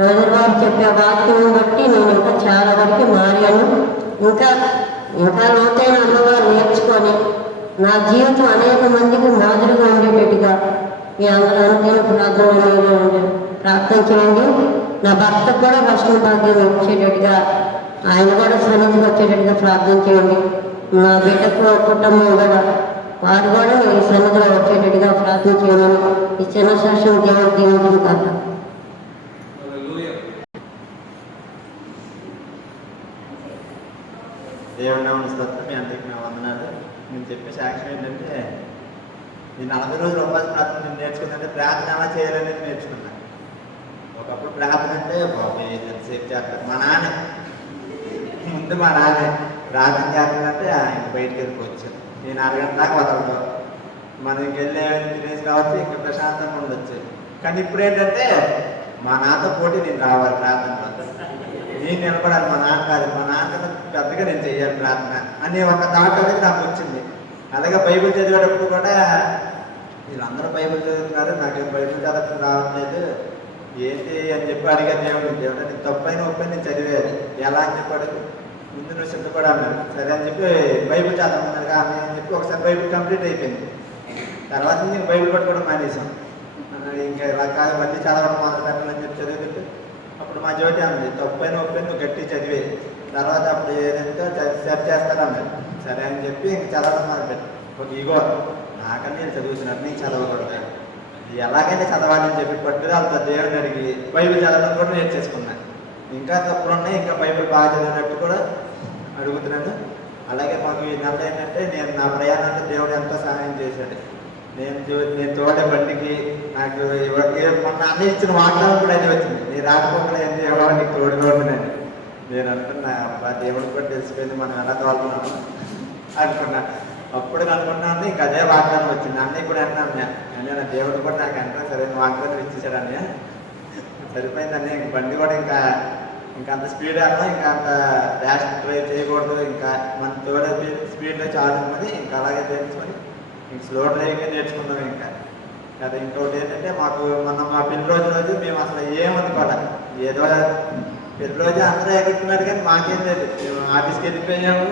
రోజువారు చెప్పే వాక్యం బట్టి నేను ఇంకా చాలా వరకు మారాను. ఇంకా ఇంకా లోతైన అనుభవాలు నేర్చుకొని నా జీవితం అనేక మందికి మాదిరిగా ఉండేటట్టుగా మీ అందరూ అనుకున్న ప్రార్థన చేయండి. నా భర్తకు కూడా రక్షణ భాగ్యం వచ్చేటట్టుగా ఆయన కూడా సన్నిధికి వచ్చేటట్టుగా ప్రార్థన చేయండి. నా బిడ్డకు కుటుంబం కూడా వారు కూడా ఈ సన్నిధిలో వచ్చేటట్టుగా ప్రార్థన చేయమని ఈ చిన్న సాక్ష్యం దేవుడు దీవించిన కాక. దేవుడి నామమున స్తోత్రం. మీ అందరికీ నా వందనాలు. నేను చెప్పే సాక్ష్యం ఏంటంటే, నేను 40 రోజులు ఉపవాస ప్రార్థన నేను నేర్చుకున్నానంటే ప్రార్థన ఎలా చేయాలనేది నేర్చుకున్నాను. ఒకప్పుడు ప్రార్థన అంటే బాబు ఎంతసేపు చేస్తారు. మా నాన్న ముందు మా నాన్న ప్రార్థన చేస్తానంటే ఆయన బయటకు వెళ్ళిపోవచ్చు. నేను అరగంట దాకా వదలదు. మనం ఇంకెళ్ళే తినేసి కావచ్చు, ఇంకా ప్రశాంతంగా ఉండొచ్చు. కానీ ఇప్పుడు ఏంటంటే మా నాన్నతో పోటీ నేను రావాలి ప్రార్థనలో. నేను నిలబడాలి, మా నాన్న కాదు. మా నాన్న పెద్దగా నేను చెయ్యాలి ప్రార్థన అనే ఒక థాట్ అనేది నాకు వచ్చింది. అలాగే బైబిల్ చదివేటప్పుడు కూడా వీళ్ళందరూ బైబిల్ చదువుతున్నారు, నాకేం బైబిల్ చదవడం రావట్లేదు ఏంటి అని చెప్పి అడిగా దేవుడు. నీకు తప్పైన ఒప్పని నేను చదివేది ఎలా అని చెప్పాడు. ముందు నువ్వు సిద్ధపడా అన్నాడు. సరే అని చెప్పి బైబిల్ చదవమన్నారు కానీ అని చెప్పి ఒకసారి బైబిల్ కంప్లీట్ అయిపోయింది. తర్వాత నేను బైబిల్ పట్టుకోవడం మానేసాం. ఇంకా ఇలా కాదు మళ్ళీ చదవడం మొదలు పెట్టాలని చెప్పి చదివితే అప్పుడు మా జ్యోతి అంది తప్పైన ఒప్పని నువ్వు గట్టి చదివే తర్వాత అప్పుడు ఏదంటే సెర్చ్ చేస్తారన్నాడు. సరే అని చెప్పి ఇంక చదవడం మొదలుపెట్టి ఒక ఇగో నాకన్నా నేను చదువుతున్నట్టు నేను చదవకూడదు, ఎలాగైనా చదవాలని చెప్పి పట్టుదలతో దేవుడిని అడిగి బైబిల్ చదవడం కూడా నేర్చేసుకున్నాను. ఇంకా తప్పులు ఉన్నాయి, ఇంకా బైబిల్ బాగా చదివినట్టు కూడా అడుగుతున్నాను. అలాగే మాకు ఈ నెల ఏంటంటే నేను నా ప్రయాణంలో దేవుడు ఎంతో సహాయం చేశాడు. నేను తోడే బండికి నాకు మొన్న అన్నీ ఇచ్చిన వాగ్దానం కూడా అది వచ్చింది. నేను రాకపోకుండా ఏం చేయాలి నీకు తోడుకోండినండి. నేను అనుకున్నా అబ్బా దేవుడికి కూడా తెలిసిపోయింది మనం ఎలా తోలుతున్నాము అనుకున్నా. అప్పుడు అనుకున్నాను ఇంకా అదే వాగ్దానం వచ్చింది. అన్నీ కూడా అన్నాను నేను దేవుడు కూడా నాకు అంటాను సరైన వాగ్దానం ఇచ్చేసాడు అన్నయ్య. సరిపోయిందన్న ఇంక బండి కూడా ఇంకా అంత స్పీడ్ అన్నా ఇంకా అంత ర్యాష్ డ్రైవ్ చేయకూడదు, ఇంకా మన తోడే స్పీడ్లో చాలుమని ఇంకా అలాగే తెలుసుకొని ఇంక స్లో డ్రైవింగ్ నేర్చుకున్నాం. ఇంకా కదా ఇంకోటి ఏంటంటే మాకు మనం మా పెళ్లి రోజు మేము అసలు ఏమనుకోవాలి, ఏదో పెళ్లి రోజు అందరూ ఎగురుతున్నారు కానీ మాకేం లేదు. మేము ఆఫీస్కి వెళ్ళిపోయాము,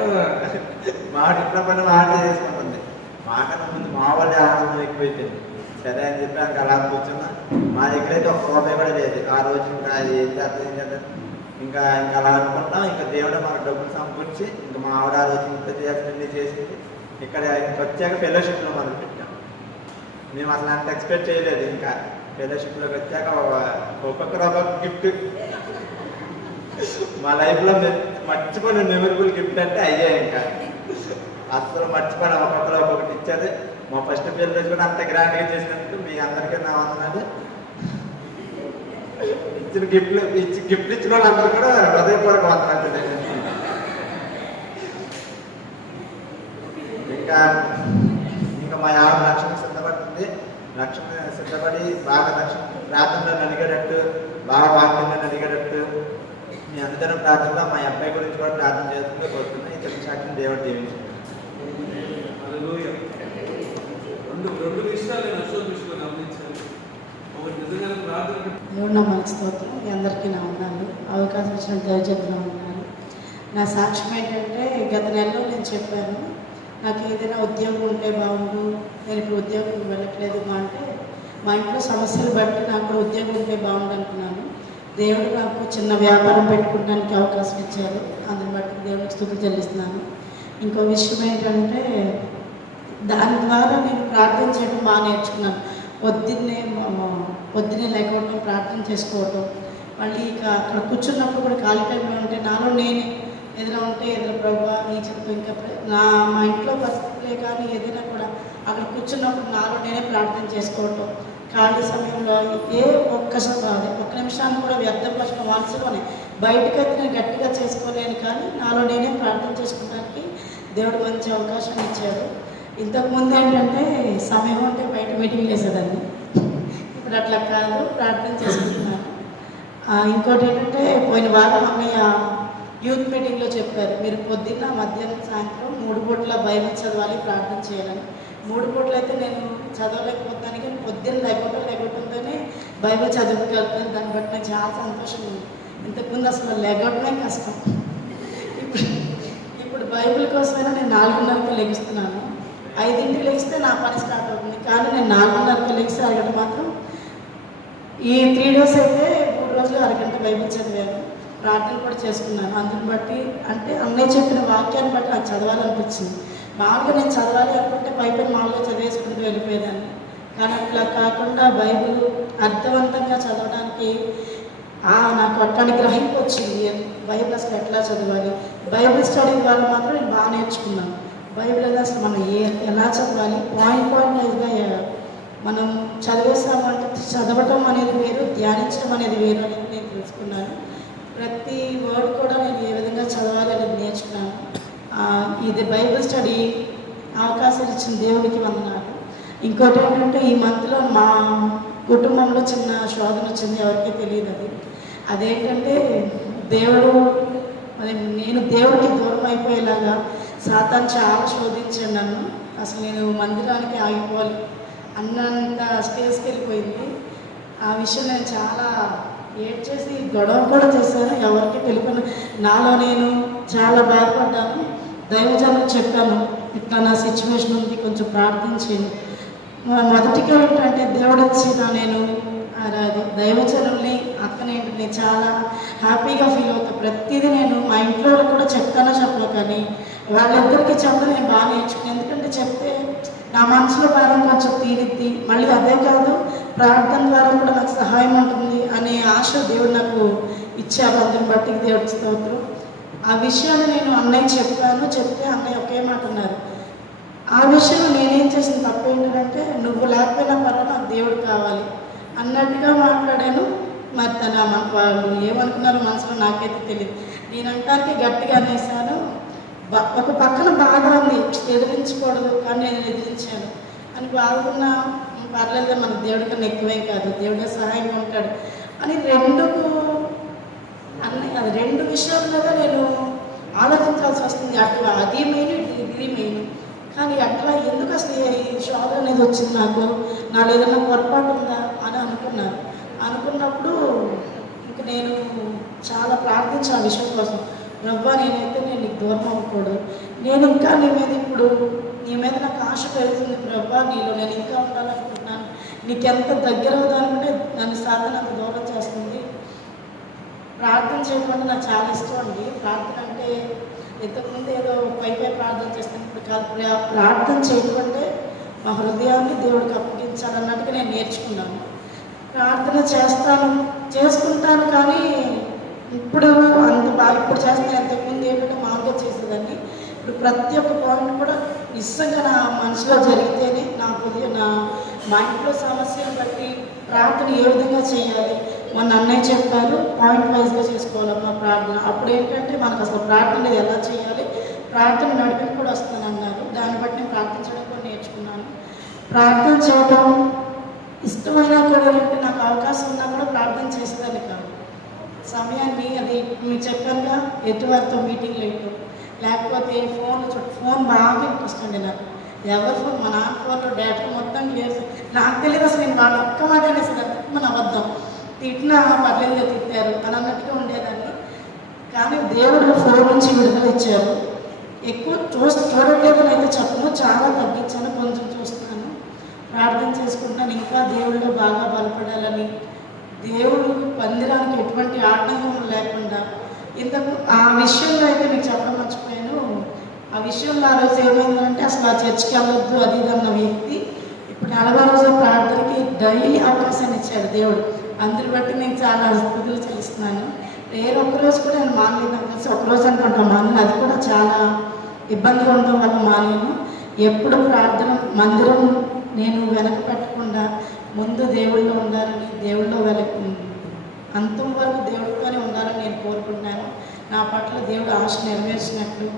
మా ఇంట్లో పని మాట చేసుకుంటుంది. మాకన్నా ముందు మా వాళ్ళే ఆనందం ఎక్కువైపోయింది. సరే అని చెప్పి ఇంకా అలా కూర్చున్నా. మా దగ్గర అయితే ఒక్క రూపాయి కూడా లేదు ఆ రోజు. ఇంకా ఏం చేద్దాం ఇంకా అలా అనుకుంటాం. ఇంకా దేవుడు మాకు డబ్బులు సమకూర్చి ఇంకా మా ఆవిడ ఆ రోజు ఇంత చేసింది చేసింది. ఇక్కడ వచ్చాక ఫెలోషిప్లో మొదలు పెట్టాం. మేము అసలు అంత ఎక్స్పెక్ట్ చేయలేదు. ఇంకా ఫెలోషిప్లోకి వచ్చాక ఒక్కొక్కరు ఒక్కొక్క గిఫ్ట్ మా లైఫ్లో మర్చిపోయిన మెమరబుల్ గిఫ్ట్ అంటే అయ్యే. ఇంకా అసలు మర్చిపోయిన ఒక్కొక్కరు ఒక్కొక్కటి ఇచ్చారు. మా ఫస్ట్ పెళ్లి రోజు కూడా అంత గ్రాండ్గా చేసినందుకు మీ అందరికీ నా వందనాలు. ఇచ్చిన గిఫ్ట్లు ఇచ్చిన వాళ్ళందరూ కూడా హృదయపూర్వక వందనాలు. ఇంకా మా ఆవిడ రక్షణ సిద్ధపడుతుంది. రక్షణ సిద్ధపడి బాగా రక్షణ ప్రార్థనలో అడిగేటట్టు, బాగా వాక్యంలో అడిగేటట్టు మీ అందరం ప్రార్థనలో మా అబ్బాయి గురించి కూడా ప్రార్థన చేస్తుందో కోరుతున్నాను. ఈ చిన్న సాక్షిని దేవుడు దీవించారు. రెండు విషయాలు నేను అశోక్ గమనించాను. ఒకటి నిజంగా ప్రార్థన దేవుడు నా మనసు స్తోత్రం. మీ అందరికీ నా వందనాలు. అవకాశం ఇచ్చిన దైవజనులు ఉన్నాను. నా సాక్ష్యం ఏంటంటే గత నెలలో నేను చెప్పాను నాకు ఏదైనా ఉద్యోగం ఉంటే బాగుండు, నేను ఇప్పుడు ఉద్యోగం వెళ్ళట్లేదు అంటే మా ఇంట్లో సమస్యలు బట్టి నాకు కూడా ఉద్యోగం ఉంటే బాగుండు అనుకున్నాను. దేవుడు నాకు చిన్న వ్యాపారం పెట్టుకోవడానికి అవకాశం ఇచ్చారు. అందుని బట్టి దేవుడికి స్తుతి చెల్లిస్తున్నాను. ఇంకో విషయం ఏంటంటే దాని ద్వారా నేను ప్రార్థన చేయడం బాగా నేర్చుకున్నాను. పొద్దున్నే లేకపోవడం, ప్రార్థన చేసుకోవటం, మళ్ళీ ఇక అక్కడ కూర్చున్నప్పుడు కూడా ఖాళీ టైంలో ఉంటే నాలో నేనే ఏదైనా ఉంటే ఏదైనా ప్రభావ నీ చెప్పు ఇంకా మా ఇంట్లో పరిస్థితులే కానీ ఏదైనా కూడా అక్కడ కూర్చున్నప్పుడు నాలో నేనే ప్రార్థన చేసుకోవటం, ఖాళీ సమయంలో ఒక్క నిమిషాన్ని కూడా వ్యర్థపరచడం మనసులోనే, బయటకైతే నేను గట్టిగా చేసుకోలేను కానీ నాలో నేనే ప్రార్థన చేసుకోవడానికి దేవుడు మంచి అవకాశం ఇచ్చాడు. ఇంతకుముందు ఏంటంటే సమయం ఉంటే బయట మీటింగ్ చేసేదాన్ని, ఇప్పుడు అట్లా కాదు, ప్రార్థన చేసుకుంటున్నాను. ఇంకోటి ఏంటంటే పోయిన వారం అన్నయ్య యూత్ మీటింగ్లో చెప్పారు, మీరు పొద్దున్న మధ్యాహ్నం సాయంత్రం 3 పూట్ల బైబిల్ చదవాలి, ప్రార్థన చేయాలని. 3 పూటలు అయితే నేను చదవలేకపోతున్నాను కానీ పొద్దున్న లేకపోతేనే బైబిల్ చదవగలుగుతాను. దాన్ని బట్టి నాకు చాలా సంతోషం ఉంది. ఇంతకుముందు అసలు లెగవడమే కష్టం. ఇప్పుడు బైబిల్ కోసమైనా నేను 4:30కి లెగిస్తున్నాను. 5ంటికి లెగిస్తే నా పని స్టార్ట్ అవుతుంది, కానీ నేను 4:30కి లెగిస్తే అరగంట మాత్రం ఈ 3 డేస్ అయితే 3 రోజులు అరగంట బైబిల్ చదివాను, ప్రార్థన కూడా చేసుకున్నాను. అందుని బట్టి అంటే అన్నయ్య చెప్పిన వాక్యాన్ని బట్టి నాకు చదవాలనిపించింది. మామూలుగా నేను చదవాలి అనుకుంటే పైపైన మామూలుగా చదివేసుకుంటూ వెళ్ళిపోయేదాన్ని, కానీ అట్లా కాకుండా బైబిల్ అర్థవంతంగా చదవడానికి నాకు అట్లాంటి గ్రహింపు వచ్చింది. బైబిల్ అసలు ఎట్లా చదవాలి, బైబిల్ స్టడీ ద్వారా మాత్రం నేను బాగా నేర్చుకున్నాను. బైబిల్ అనేది అసలు మనం ఎలా చదవాలి, పాయింట్ వైజ్గా మనం చదివేస్తామంటే చదవటం అనేది వేరు, ధ్యానించడం అనేది వేరు అనేది నేను తెలుసుకున్నాను. ప్రతి వర్డ్ కూడా నేను ఏ విధంగా చదవాలి అనేది నేర్చుకున్నాను. ఇది బైబిల్ స్టడీ అవకాశం ఇచ్చిన దేవుడికి వందనాలు. ఇంకోటి ఏంటంటే ఈ మంత్లో మా కుటుంబంలో చిన్న శోధన వచ్చింది, ఎవరికీ తెలియదు. అదేంటంటే నేను దేవుడికి దూరం అయిపోయేలాగా సాతాను చాలా శోధించాను నన్ను. అసలు నేను మందిరానికి ఆగిపోవాలి అన్నంత స్టేజ్కి వెళ్ళిపోయింది. ఆ విషయం నేను చాలా ఏడ్చేసి గొడవ కూడా చేశాను, ఎవరికి తెలియకుండా నాలో నేను చాలా బాధపడ్డాను. దైవజనులకు చెప్పాను, ఇట్లా నా సిచ్యువేషన్ ఉంది, కొంచెం ప్రార్థించండి. మొదటిగా ఏంటంటే దేవుడు ఇచ్చిన నేను దైవజనుల్ని అక్కనేంటి చాలా హ్యాపీగా ఫీల్ అవుతాను. ప్రతిదీ నేను మా ఇంట్లో కూడా చెప్తానో చెప్పను, కానీ వాళ్ళిద్దరికీ చెప్తే నేను బాగా నేర్చుకున్నాను. ఎందుకంటే చెప్తే నా మనసులో భారం కొంచెం తీరిద్ది, మళ్ళీ అదే కాదు ప్రార్థన ద్వారా కూడా నాకు సహాయం ఉంటుంది అనే ఆశ దేవుడు నాకు ఇచ్చారు. అందుని బట్టి దేవుడికి స్తోత్రం. ఆ విషయాన్ని నేను అన్నయ్య చెప్తే అన్నయ్య ఒకే మాట అన్నారు. ఆ విషయంలో నేనేం చేసిన తప్పు ఏంటంటే నువ్వు లేకపోయినా పర్వాలేదు నాకు దేవుడు కావాలి అన్నట్టుగా మాట్లాడాను. మరి వాళ్ళు ఏమనుకున్నారో మనసులో నాకైతే తెలియదు. నేను అంటానికి గట్టిగా అనేసాను. ఒక పక్కన బాధ ఉంది, ఎదిరించకూడదు కానీ నేను ఎదిరించాను అని బాధకున్న పర్లేదు, మన దేవుడి కన్నా ఎక్కువేం కాదు, దేవుడే సహాయంగా ఉంటాడు అని రెండు విషయాల మీద నేను ఆలోచించాల్సి వస్తుంది. అట్లా అది మెయిన్, ఇది మెయిన్. కానీ అట్లా ఎందుకు అసలు ఈ శోధన అనేది వచ్చింది నాలో ఏదైనా పొరపాటు ఉందా అని అనుకున్నప్పుడు ఇంక నేను చాలా ప్రార్థించాను ఆ విషయం కోసం. రవ్వా నేను నీకు దూరం అవ్వకూడదు, నేను ఇంకా నీ మీద నాకు ఆశ పెరుగుతుంది రవ్వా, నీలో నేను ఇంకా ఉండాలనుకుంటున్నాను, నీకెంత దగ్గర అవుదానుకుంటే నన్ను సాధన అంత దూరం చేస్తుంది. ప్రార్థన చేయడం అంటే నాకు చాలా ఇష్టం అండి. ప్రార్థన అంటే ఇంతకుముందు ఏదో పై ప్రార్థన చేస్తాను, ఇప్పుడు కాదు. ప్రార్థన చేయడం అంటే మా హృదయాన్ని దేవుడికి అప్పగించాలన్నట్టుగా నేను నేర్చుకున్నాను. ప్రార్థన చేసుకుంటాను కానీ ఇప్పుడు అంత బాగా ఇప్పుడు చేస్తాను. ఇంతకుముందు ఏంటంటే మామూలుగా చేసేదాన్ని. ఇప్పుడు ప్రతి ఒక్క పాయింట్ కూడా నిజంగా నా మనసులో జరిగితేనే నా మైండ్లో సమస్యను బట్టి ప్రార్థన ఏ విధంగా చేయాలి మొన్న అన్నయ్య చెప్పారు, పాయింట్ వైజ్గా చేసుకోవాలమ్మా ప్రార్థన. అప్పుడు ఏంటంటే మనకు అసలు ప్రార్థన ఎలా చేయాలి, ప్రార్థన నడిపి కూడా వస్తుందన్నారు. దాన్ని బట్టి నేను ప్రార్థించడం కూడా నేర్చుకున్నాను. ప్రార్థన చేయడం ఇష్టమైనా కూడా నాకు అవకాశం ఉన్నా కూడా ప్రార్థన చేసేదాన్ని కాదు. సమయాన్ని అది మీరు చెప్పానుగా ఎటువారితో మీటింగ్లు వేయటం, లేకపోతే ఫోన్ బాగా ఇంట్రెస్ట్ అండి నాకు. ఎవరి ఫోన్, మా నాన్న ఫోన్లో డేటా మొత్తం లేదు. నాకు తెలియదు అసలు నేను వాళ్ళు ఒక్క మాట అనేసరికి మన అబద్ధం, తిట్టినా పర్లేదుగా తిట్టారు అని అన్నట్టుగా ఉండేదాన్ని. కానీ దేవుడు ఫోన్ నుంచి విడుదల ఇచ్చారు. ఎక్కువ చూడట్లేదని అయితే చెప్పను, చాలా తగ్గించాను, కొంచెం చూస్తున్నాను, ప్రార్థన చేసుకుంటాను. ఇంకా దేవుడిలో బాగా బలపడాలని, దేవుడు పందిరానికి ఎటువంటి ఆటంకం లేకుండా. ఇంతకు ఆ విషయంలో అయితే మీకు చెప్పడం మర్చిపోయాను. ఆ విషయంలో ఆ రోజు ఏమైందంటే అసలు ఆ చర్చికి వెళ్ళొద్దు అది ఇది అన్న వ్యక్తి ఇప్పుడు 40 రోజుల ప్రార్థనకి డైలీ అవకాశాన్ని ఇచ్చాడు దేవుడు. అందరి బట్టి నేను చాలా స్థుతులు చెల్లిస్తున్నాను. నేను ఒక్కరోజు కూడా నేను మానలేను, నాకు తెలిసి ఒక్కరోజు అనుకుంటా మానలేను. అది కూడా చాలా ఇబ్బందిగా ఉండడం వల్ల మానేను. ఎప్పుడు ప్రార్థన మందిరం నేను వెనక పెట్టకుండా ముందు దేవుళ్ళో ఉండాలని, దేవుళ్ళో అంతం వరకు దేవుడితోనే ఉండాలని నేను కోరుకుంటున్నాను. నా పట్ల దేవుడు ఆశ నెరవేర్చినట్లు,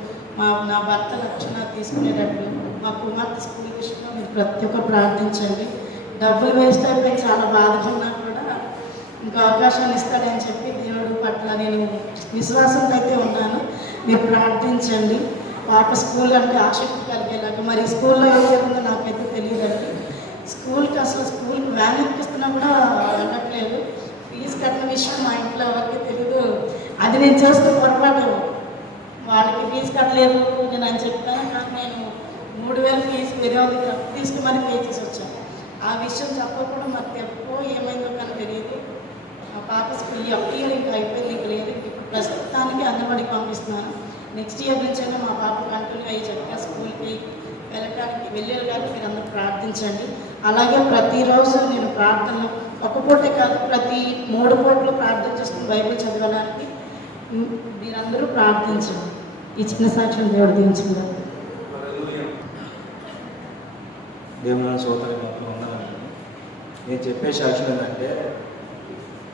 నా భర్త రక్షణ తీసుకునేటట్లు, మా కుమార్తె స్కూల్ విషయంలో మీరు ప్రతి ఒక్కరు ప్రార్థించండి. డబ్బులు వేస్ట్ అయిపోయి చాలా బాధగా ఉన్నా కూడా ఇంకా అవకాశాన్ని ఇస్తాడని చెప్పి దేవుడు పట్ల నేను విశ్వాసంతో అయితే ఉన్నాను. మీరు ప్రార్థించండి. పాప స్కూల్ అంటే ఆసక్తి కలిగేలాగా. మరి స్కూల్లో ఏం జరుగుతుందో నాకైతే తెలియదండి. స్కూల్కి వ్యాన్ ఎక్కిస్తున్నా కూడా వెళ్ళట్లేదు. ఫీజు కట్టిన విషయం మా ఇంట్లో ఎవరికి తెలియదు. అది నేను చేస్తూ పొరపాటు, వాళ్ళకి ఫీజు కట్టలేదు నేను అని చెప్పాను. కానీ నేను 3000 ఫీజు వేరే వాళ్ళకి తీసుకుని పే చేసి వచ్చాను. ఆ విషయం చెప్పకుండా మరి ఎప్పుడో ఏమైందో కానీ తెలియదు. మా పాప స్కూల్ ఇయర్ ఇంకా అయిపోయింది, ఇంకా లేదు. ఇప్పుడు ప్రస్తుతానికి అంగన్వాడికి పంపిస్తున్నాను. నెక్స్ట్ ఇయర్ నుంచైనా మా పాప కంటిన్యూ అయ్యి చక్కగా స్కూల్కి వెళ్ళాలి. కానీ మీరు అందరూ ప్రార్థించండి. అలాగే ప్రతిరోజు నేను ప్రార్థనలు ఒక పూటే కాదు, ప్రతి 3 పూటలు ప్రార్థన చేసుకుని బైబిల్ చదవడానికి మీరందరూ ప్రార్థించండి. ఈ చిన్న సాక్ష్యం దేవుడు దీవించింది. దేవుని సోదరి మాత్రం ఉన్నానండి. నేను చెప్పే సాక్ష్యం ఏంటంటే,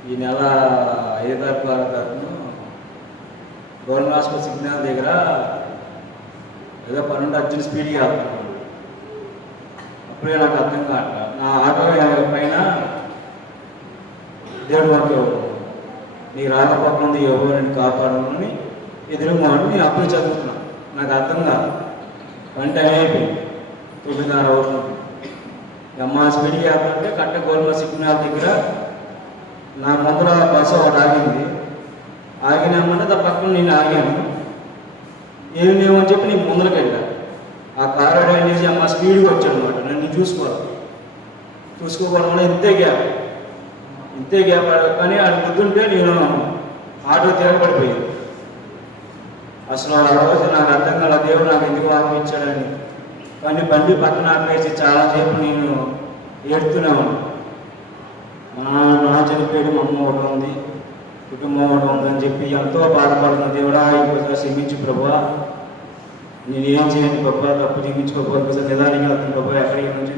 ఈ నెల 5వ తారీఖు 6వ తారీఖున గవర్నమెంట్ హాస్పిటల్ సిగ్నల్ దగ్గర ఏదో పనుండి అర్జెంట్ స్పీడ్గా వెళ్తున్నాను. అప్పుడే నాకు అర్థం కాక నా ఆటో పైన దేవుడు మాకు నీ రాకపోకముందు ఎవరు నేను కాపాడమని ఎదురుగా నేను అప్పుడే చదువుతున్నాను. నాకు అర్థం కాదు. వన్ టైం అయిపోయింది, 9:30 అవుతుంది. అమ్మ స్పీడ్గా వెళ్తుంటే కట్ట గవర్నమెంట్ సిగ్నల్ దగ్గర నా ముందర బస్సు ఒకటి ఆగింది. ఆగినామంటే దాని పక్కన నేను ఆగాను. ఏమని చెప్పి నేను ముందరకు వెళ్ళా. ఆ కారు అనేసి అమ్మ స్పీడ్గా వచ్చాడు అనమాట. నన్ను చూసుకోవడం వల్ల ఇంతే గ్యాప్ కానీ ఆడ గుర్తుంటే నేను ఆటో తిరగబడిపోయింది. అసలు ఆ రోజు నాకు అర్థం కాల, దేవుడు నాకు ఎందుకు ఆపించాడని. కానీ బండి పక్కన ఆపేసి చాలాసేపు నేను ఏడుతున్నాను. నా చనిపోయాడు, మా అమ్మ ఒకటి ఉంది, కుటుంబం ఒకటి ఉందని చెప్పి ఎంతో బాధపడుతున్న దేవుడా ఇంకోసారి క్షమించు ప్రభువా, నేను ఏం చేయండి ప్రభా, తప్పు చూపించుకోకపోతే నిదానికి వెళ్తాను ప్రభా ఎక్కడికి నుంచి.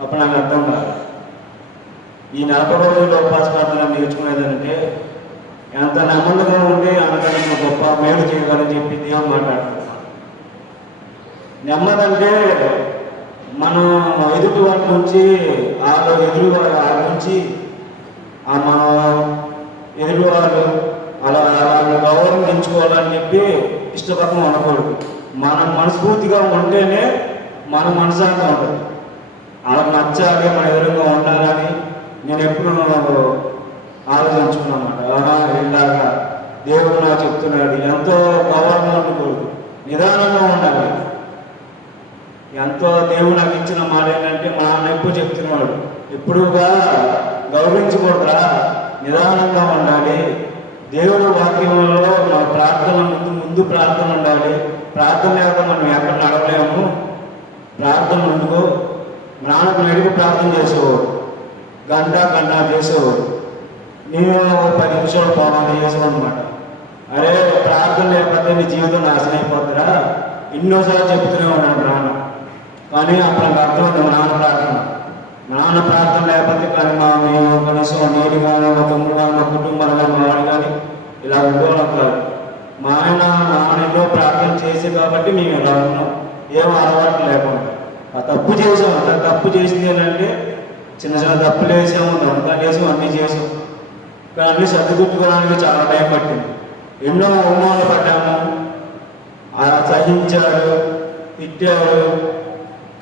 అప్పుడు నాకు అర్థం కాదు. ఈ 40 రోజుల్లో ఉపవాస ప్రార్థన నేర్చుకునేదంటే ఎంత నమ్మకంగా ఉంటే అనకన్నా గొప్ప మేలు చేయగలని చెప్పి దేవుడు మాట్లాడుతున్నాను. నెమ్మదంటే మనం ఎదుటి వాటి నుంచి వాళ్ళ నుంచి మనం ఎదుటి వాళ్ళు వాళ్ళని గౌరవించుకోవాలని చెప్పి ఇష్టపడడం అనకూడదు. మనం మనస్ఫూర్తిగా ఉంటేనే మన మనసాంగా ఉంటుంది. వాళ్ళకి నచ్చాలి, మన ఎదురుగా ఉండాలని నేను ఎప్పుడు ఆలోచించుకున్నమాట. ఇలాగా దేవుడు నాకు చెప్తున్నాడు. ఎంతో గౌరవంగా ఉండకూడదు, నిదానంగా ఉండాలి. ఎంతో దేవుడు నాకు ఇచ్చిన మాట ఏంటంటే, మా నాన్న ఎప్పుడు చెప్తున్నాడు, ఎప్పుడుగా గౌరవించకూడదురా, నిదానంగా ఉండాలి. దేవుడు వాక్యంలో మా ప్రార్థన ముందు ప్రార్థన ఉండాలి. ప్రార్థన లేక మనం ఎక్కడ నడవలేము. ప్రార్థన ముందుకు నాన్నకు నడిపి ప్రార్థన చేసేవాడు, గంట చేసేవాడు. నేను 10 నిమిషాలు పోవాలి చేసేవాడు అనమాట. అరే ప్రార్థన లేకపోతే నీ జీవితం నాశనం అయిపోతుందిరా, ఎన్నోసార్లు చెప్తూనే ఉన్నాడు నాన్న. కానీ అప్పుడు నాకు అర్థమైంది నాన్న ప్రార్థన లేకపోతే కానీ మేము కనీసం నేను కానీ మా తమ్ముడు కానీ మా కుటుంబాలు కానీ మా వాడు కానీ ఇలా ఉండేవాళ్ళం కాదు. మా నాన్న ఎన్నో ప్రార్థన చేసి కాబట్టి మేము ఇలా ఉన్నాం, ఏం అలవాటు లేకుండా. ఆ తప్పు చేసాం, అంత తప్పు చేసింది ఏంటంటే చిన్న తప్పులు వేసాము, దొంగలు చేసాము, అన్నీ చేసాం. కానీ అన్నీ సర్దిద్దుకోవడానికి చాలా టైం పట్టింది. ఎన్నో అవమానాలు పడ్డాము, సహించాడు, తిట్టాడు.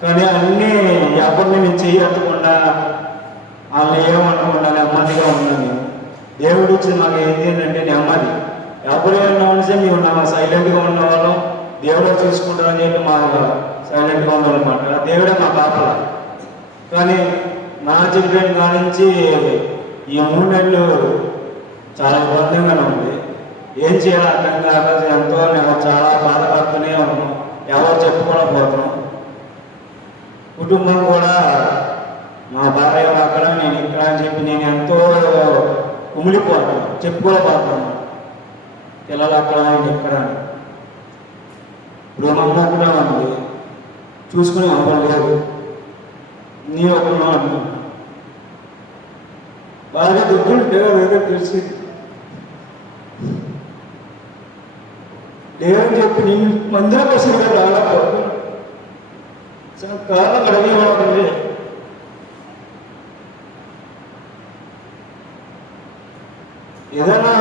కానీ అన్నీ ఎవరిని నేను చేయకుండా వాళ్ళని ఏమనకుండా నెమ్మదిగా ఉన్నాను. దేవుడు ఇచ్చింది మాకు ఏంటంటే నెమ్మది. ఎవరైనా ఉంటే మేము సైలెంట్గా ఉన్నవాళ్ళం, దేవుడు చూసుకుంటారని చెప్పి మా సైలెంట్గా ఉండాలన్నమాట. దేవుడే మా పాపల. కానీ నా చిల్డ్రన్ కానించి ఈ 3 నెలలు చాలా ఇబ్బందిగానే ఉంది. ఏం చేయాలో అర్థం కాక ఎంతో చాలా బాధపడుతూనే ఉన్నాం. ఎవరు చెప్పుకోలేకపోతున్నాం. కుటుంబం కూడా మా భార్య అక్కడ నేను ఇక్కడ అని చెప్పి నేను ఎంతో ఉమిలిపోతున్నాం, చెప్పుకోలేకపోతున్నాం. పిల్లలు అక్కడ ఆయన ఎక్కడ ఇప్పుడు అమ్మ కూడా ఉంది, చూసుకునే అమ్మ లేదు, నీ ఒకన్నా అంటున్నా. బాగా దుగ్గుంటే ఏదో తెలిసి లేదని చెప్పి నేను మందిరం కోసం రాలేకపోతున్నాను. కారణం అడిగేవాడు. ఏదైనా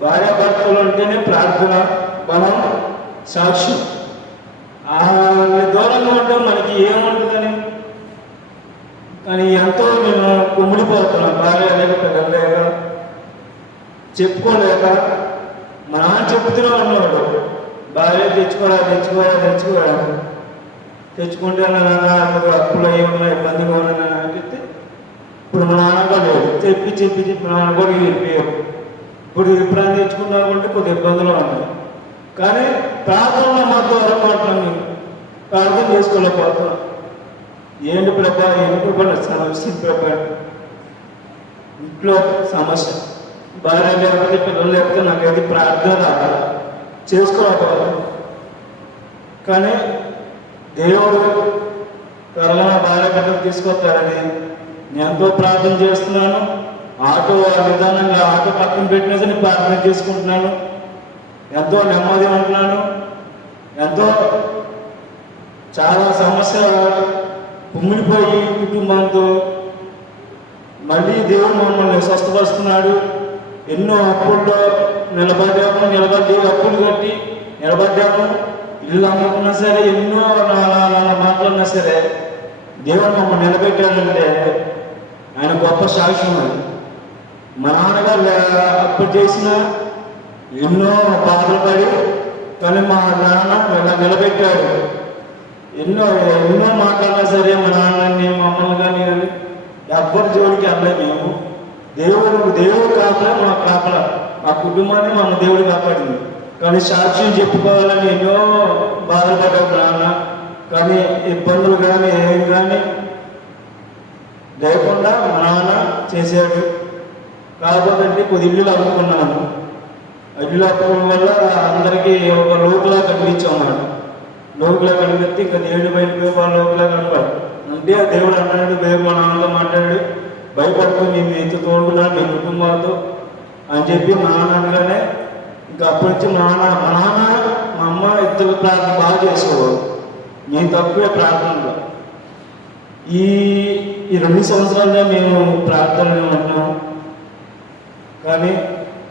భార్యాభర్తలు అంటేనే ప్రార్థన, బలం, సాక్ష్యం. ఆ దూరంగా ఉంటే మనకి ఏముంటుందని. కానీ ఎంతో నేను కుమ్మిడిపోతున్నాను. భార్య లేక, పిల్లలు లేక, చెప్పుకోలేక. మా నాన్న చెప్తూనే ఉన్నాడు, భార్య తెచ్చుకోవాలి. తెచ్చుకుంటే నాకు అప్పులు అయ్యి ఉన్నాయి, ఇబ్బందిగా ఉన్నాయి అని చెప్తే ఇప్పుడు మా నాన్నగా లేదు. చెప్పి మా నాన్న కూడా వెళ్ళిపోయారు. ఇప్పుడు ఎప్పుడైనా తెచ్చుకున్నామంటే కొద్ది ఇబ్బందులు ఉన్నాయి. కానీ ప్రార్థనలో మా ద్వారా మాత్రం నేను ప్రార్థన చేసుకోలేకపోతున్నాను. ఏంటి ప్రభా, ఎందుకు సమస్య ప్రభా, ఇంట్లో సమస్య, భార్య లేకపోతే, పిల్లలు లేకపోతే నాకైతే ప్రార్థన రావాలి, చేసుకోలేకపోతున్నాను. కానీ దేవుడు త్వరగా నా భార్య బిడ్డలు తీసుకొస్తారని నేను ఎంతో ప్రార్థన చేస్తున్నాను. ఆటో విధానంగా ఆటో పక్కన పెట్టినా సరే ప్రార్థన చేసుకుంటున్నాను. ఎంతో నెమ్మది ఉంటున్నాను. ఎంతో చాలా సమస్య కుమ్మిడిపోయి కుటుంబంతో మళ్ళీ దేవుడు మమ్మల్ని స్వస్థపరుస్తున్నాడు. ఎన్నో అప్పుల్లో నిలబడి అప్పులు కట్టి నిలబడ్డాము. ఇల్లు అమ్ముకున్నా సరే, ఎన్నో మాట్లాడినా సరే దేవుడు మమ్మల్ని నిలబెట్టాడంటే ఆయన గొప్ప సాక్ష్యం. అది మా నాన్నగారు అప్పుడు చేసిన ఎన్నో బాధలు పడి, కానీ మా నాన్న నిలబెట్టాడు. ఎన్నో మాట్లాడినా సరే మా నాన్నని, మమ్మల్ని కానీ ఎవ్వరి జోలికి వెళ్ళలేదు. మేము దేవుడు కాపలా, మా కుటుంబాన్ని మా దేవుడు కాపాడింది. కానీ సాక్ష్యం చెప్పుకోవాలని ఎన్నో బాధపడ్డాడు నాన్న. కానీ ఇబ్బందులు కానీ ఏం కానీ లేకుండా మా నాన్న చేశాడు. కాకపోతే కొద్ది ఇల్లులు అమ్ముకున్నాను. ఇల్లు అమ్ముకోవడం వల్ల అందరికీ ఒక లోతులా కనిపించామన్నమాట. లోతులా కనిపిస్తే ఇంకా దేవుడు బయటకు లోతులా కనపడు అంటే దేవుడు అన్నాడు, మా నాన్నతో మాట్లాడాడు, భయపడుతూ నేను ఎంత తోడుకున్నాను మీ కుటుంబాలతో అని చెప్పి మా నాన్న అనగానే ఇంకా అప్పటి నుంచి మా అమ్మ ఇద్దరు ప్రార్థన బాగా చేసుకోవాలి. నేను తక్కువే ప్రార్థనలో. ఈ 2 సంవత్సరాలుగా మేము ప్రార్థనలో ఉన్నాం. కానీ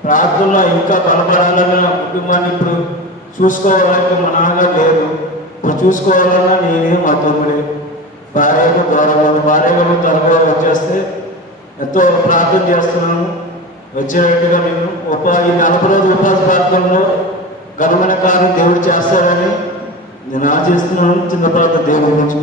ప్రార్థనలో ఇంకా బలపడాలన్న కుటుంబాన్ని ఇప్పుడు చూసుకోవాలంటే మా నాన్నగారు లేరు. ఇప్పుడు చూసుకోవాలన్నా నేనే, మా తమ్ముడే. భార్య గారు త్వరగా వచ్చేస్తే ఎంతో ప్రార్థన చేస్తున్నాను. వచ్చేటట్టుగా నేను ఈ 40 రోజుల ఉపవాస ప్రార్థనలో ఘనమైన కార్యం దేవుడు చేస్తాడని నేను ఆశిస్తున్నాను. చిన్న ప్రార్థన దేవుడు గురించి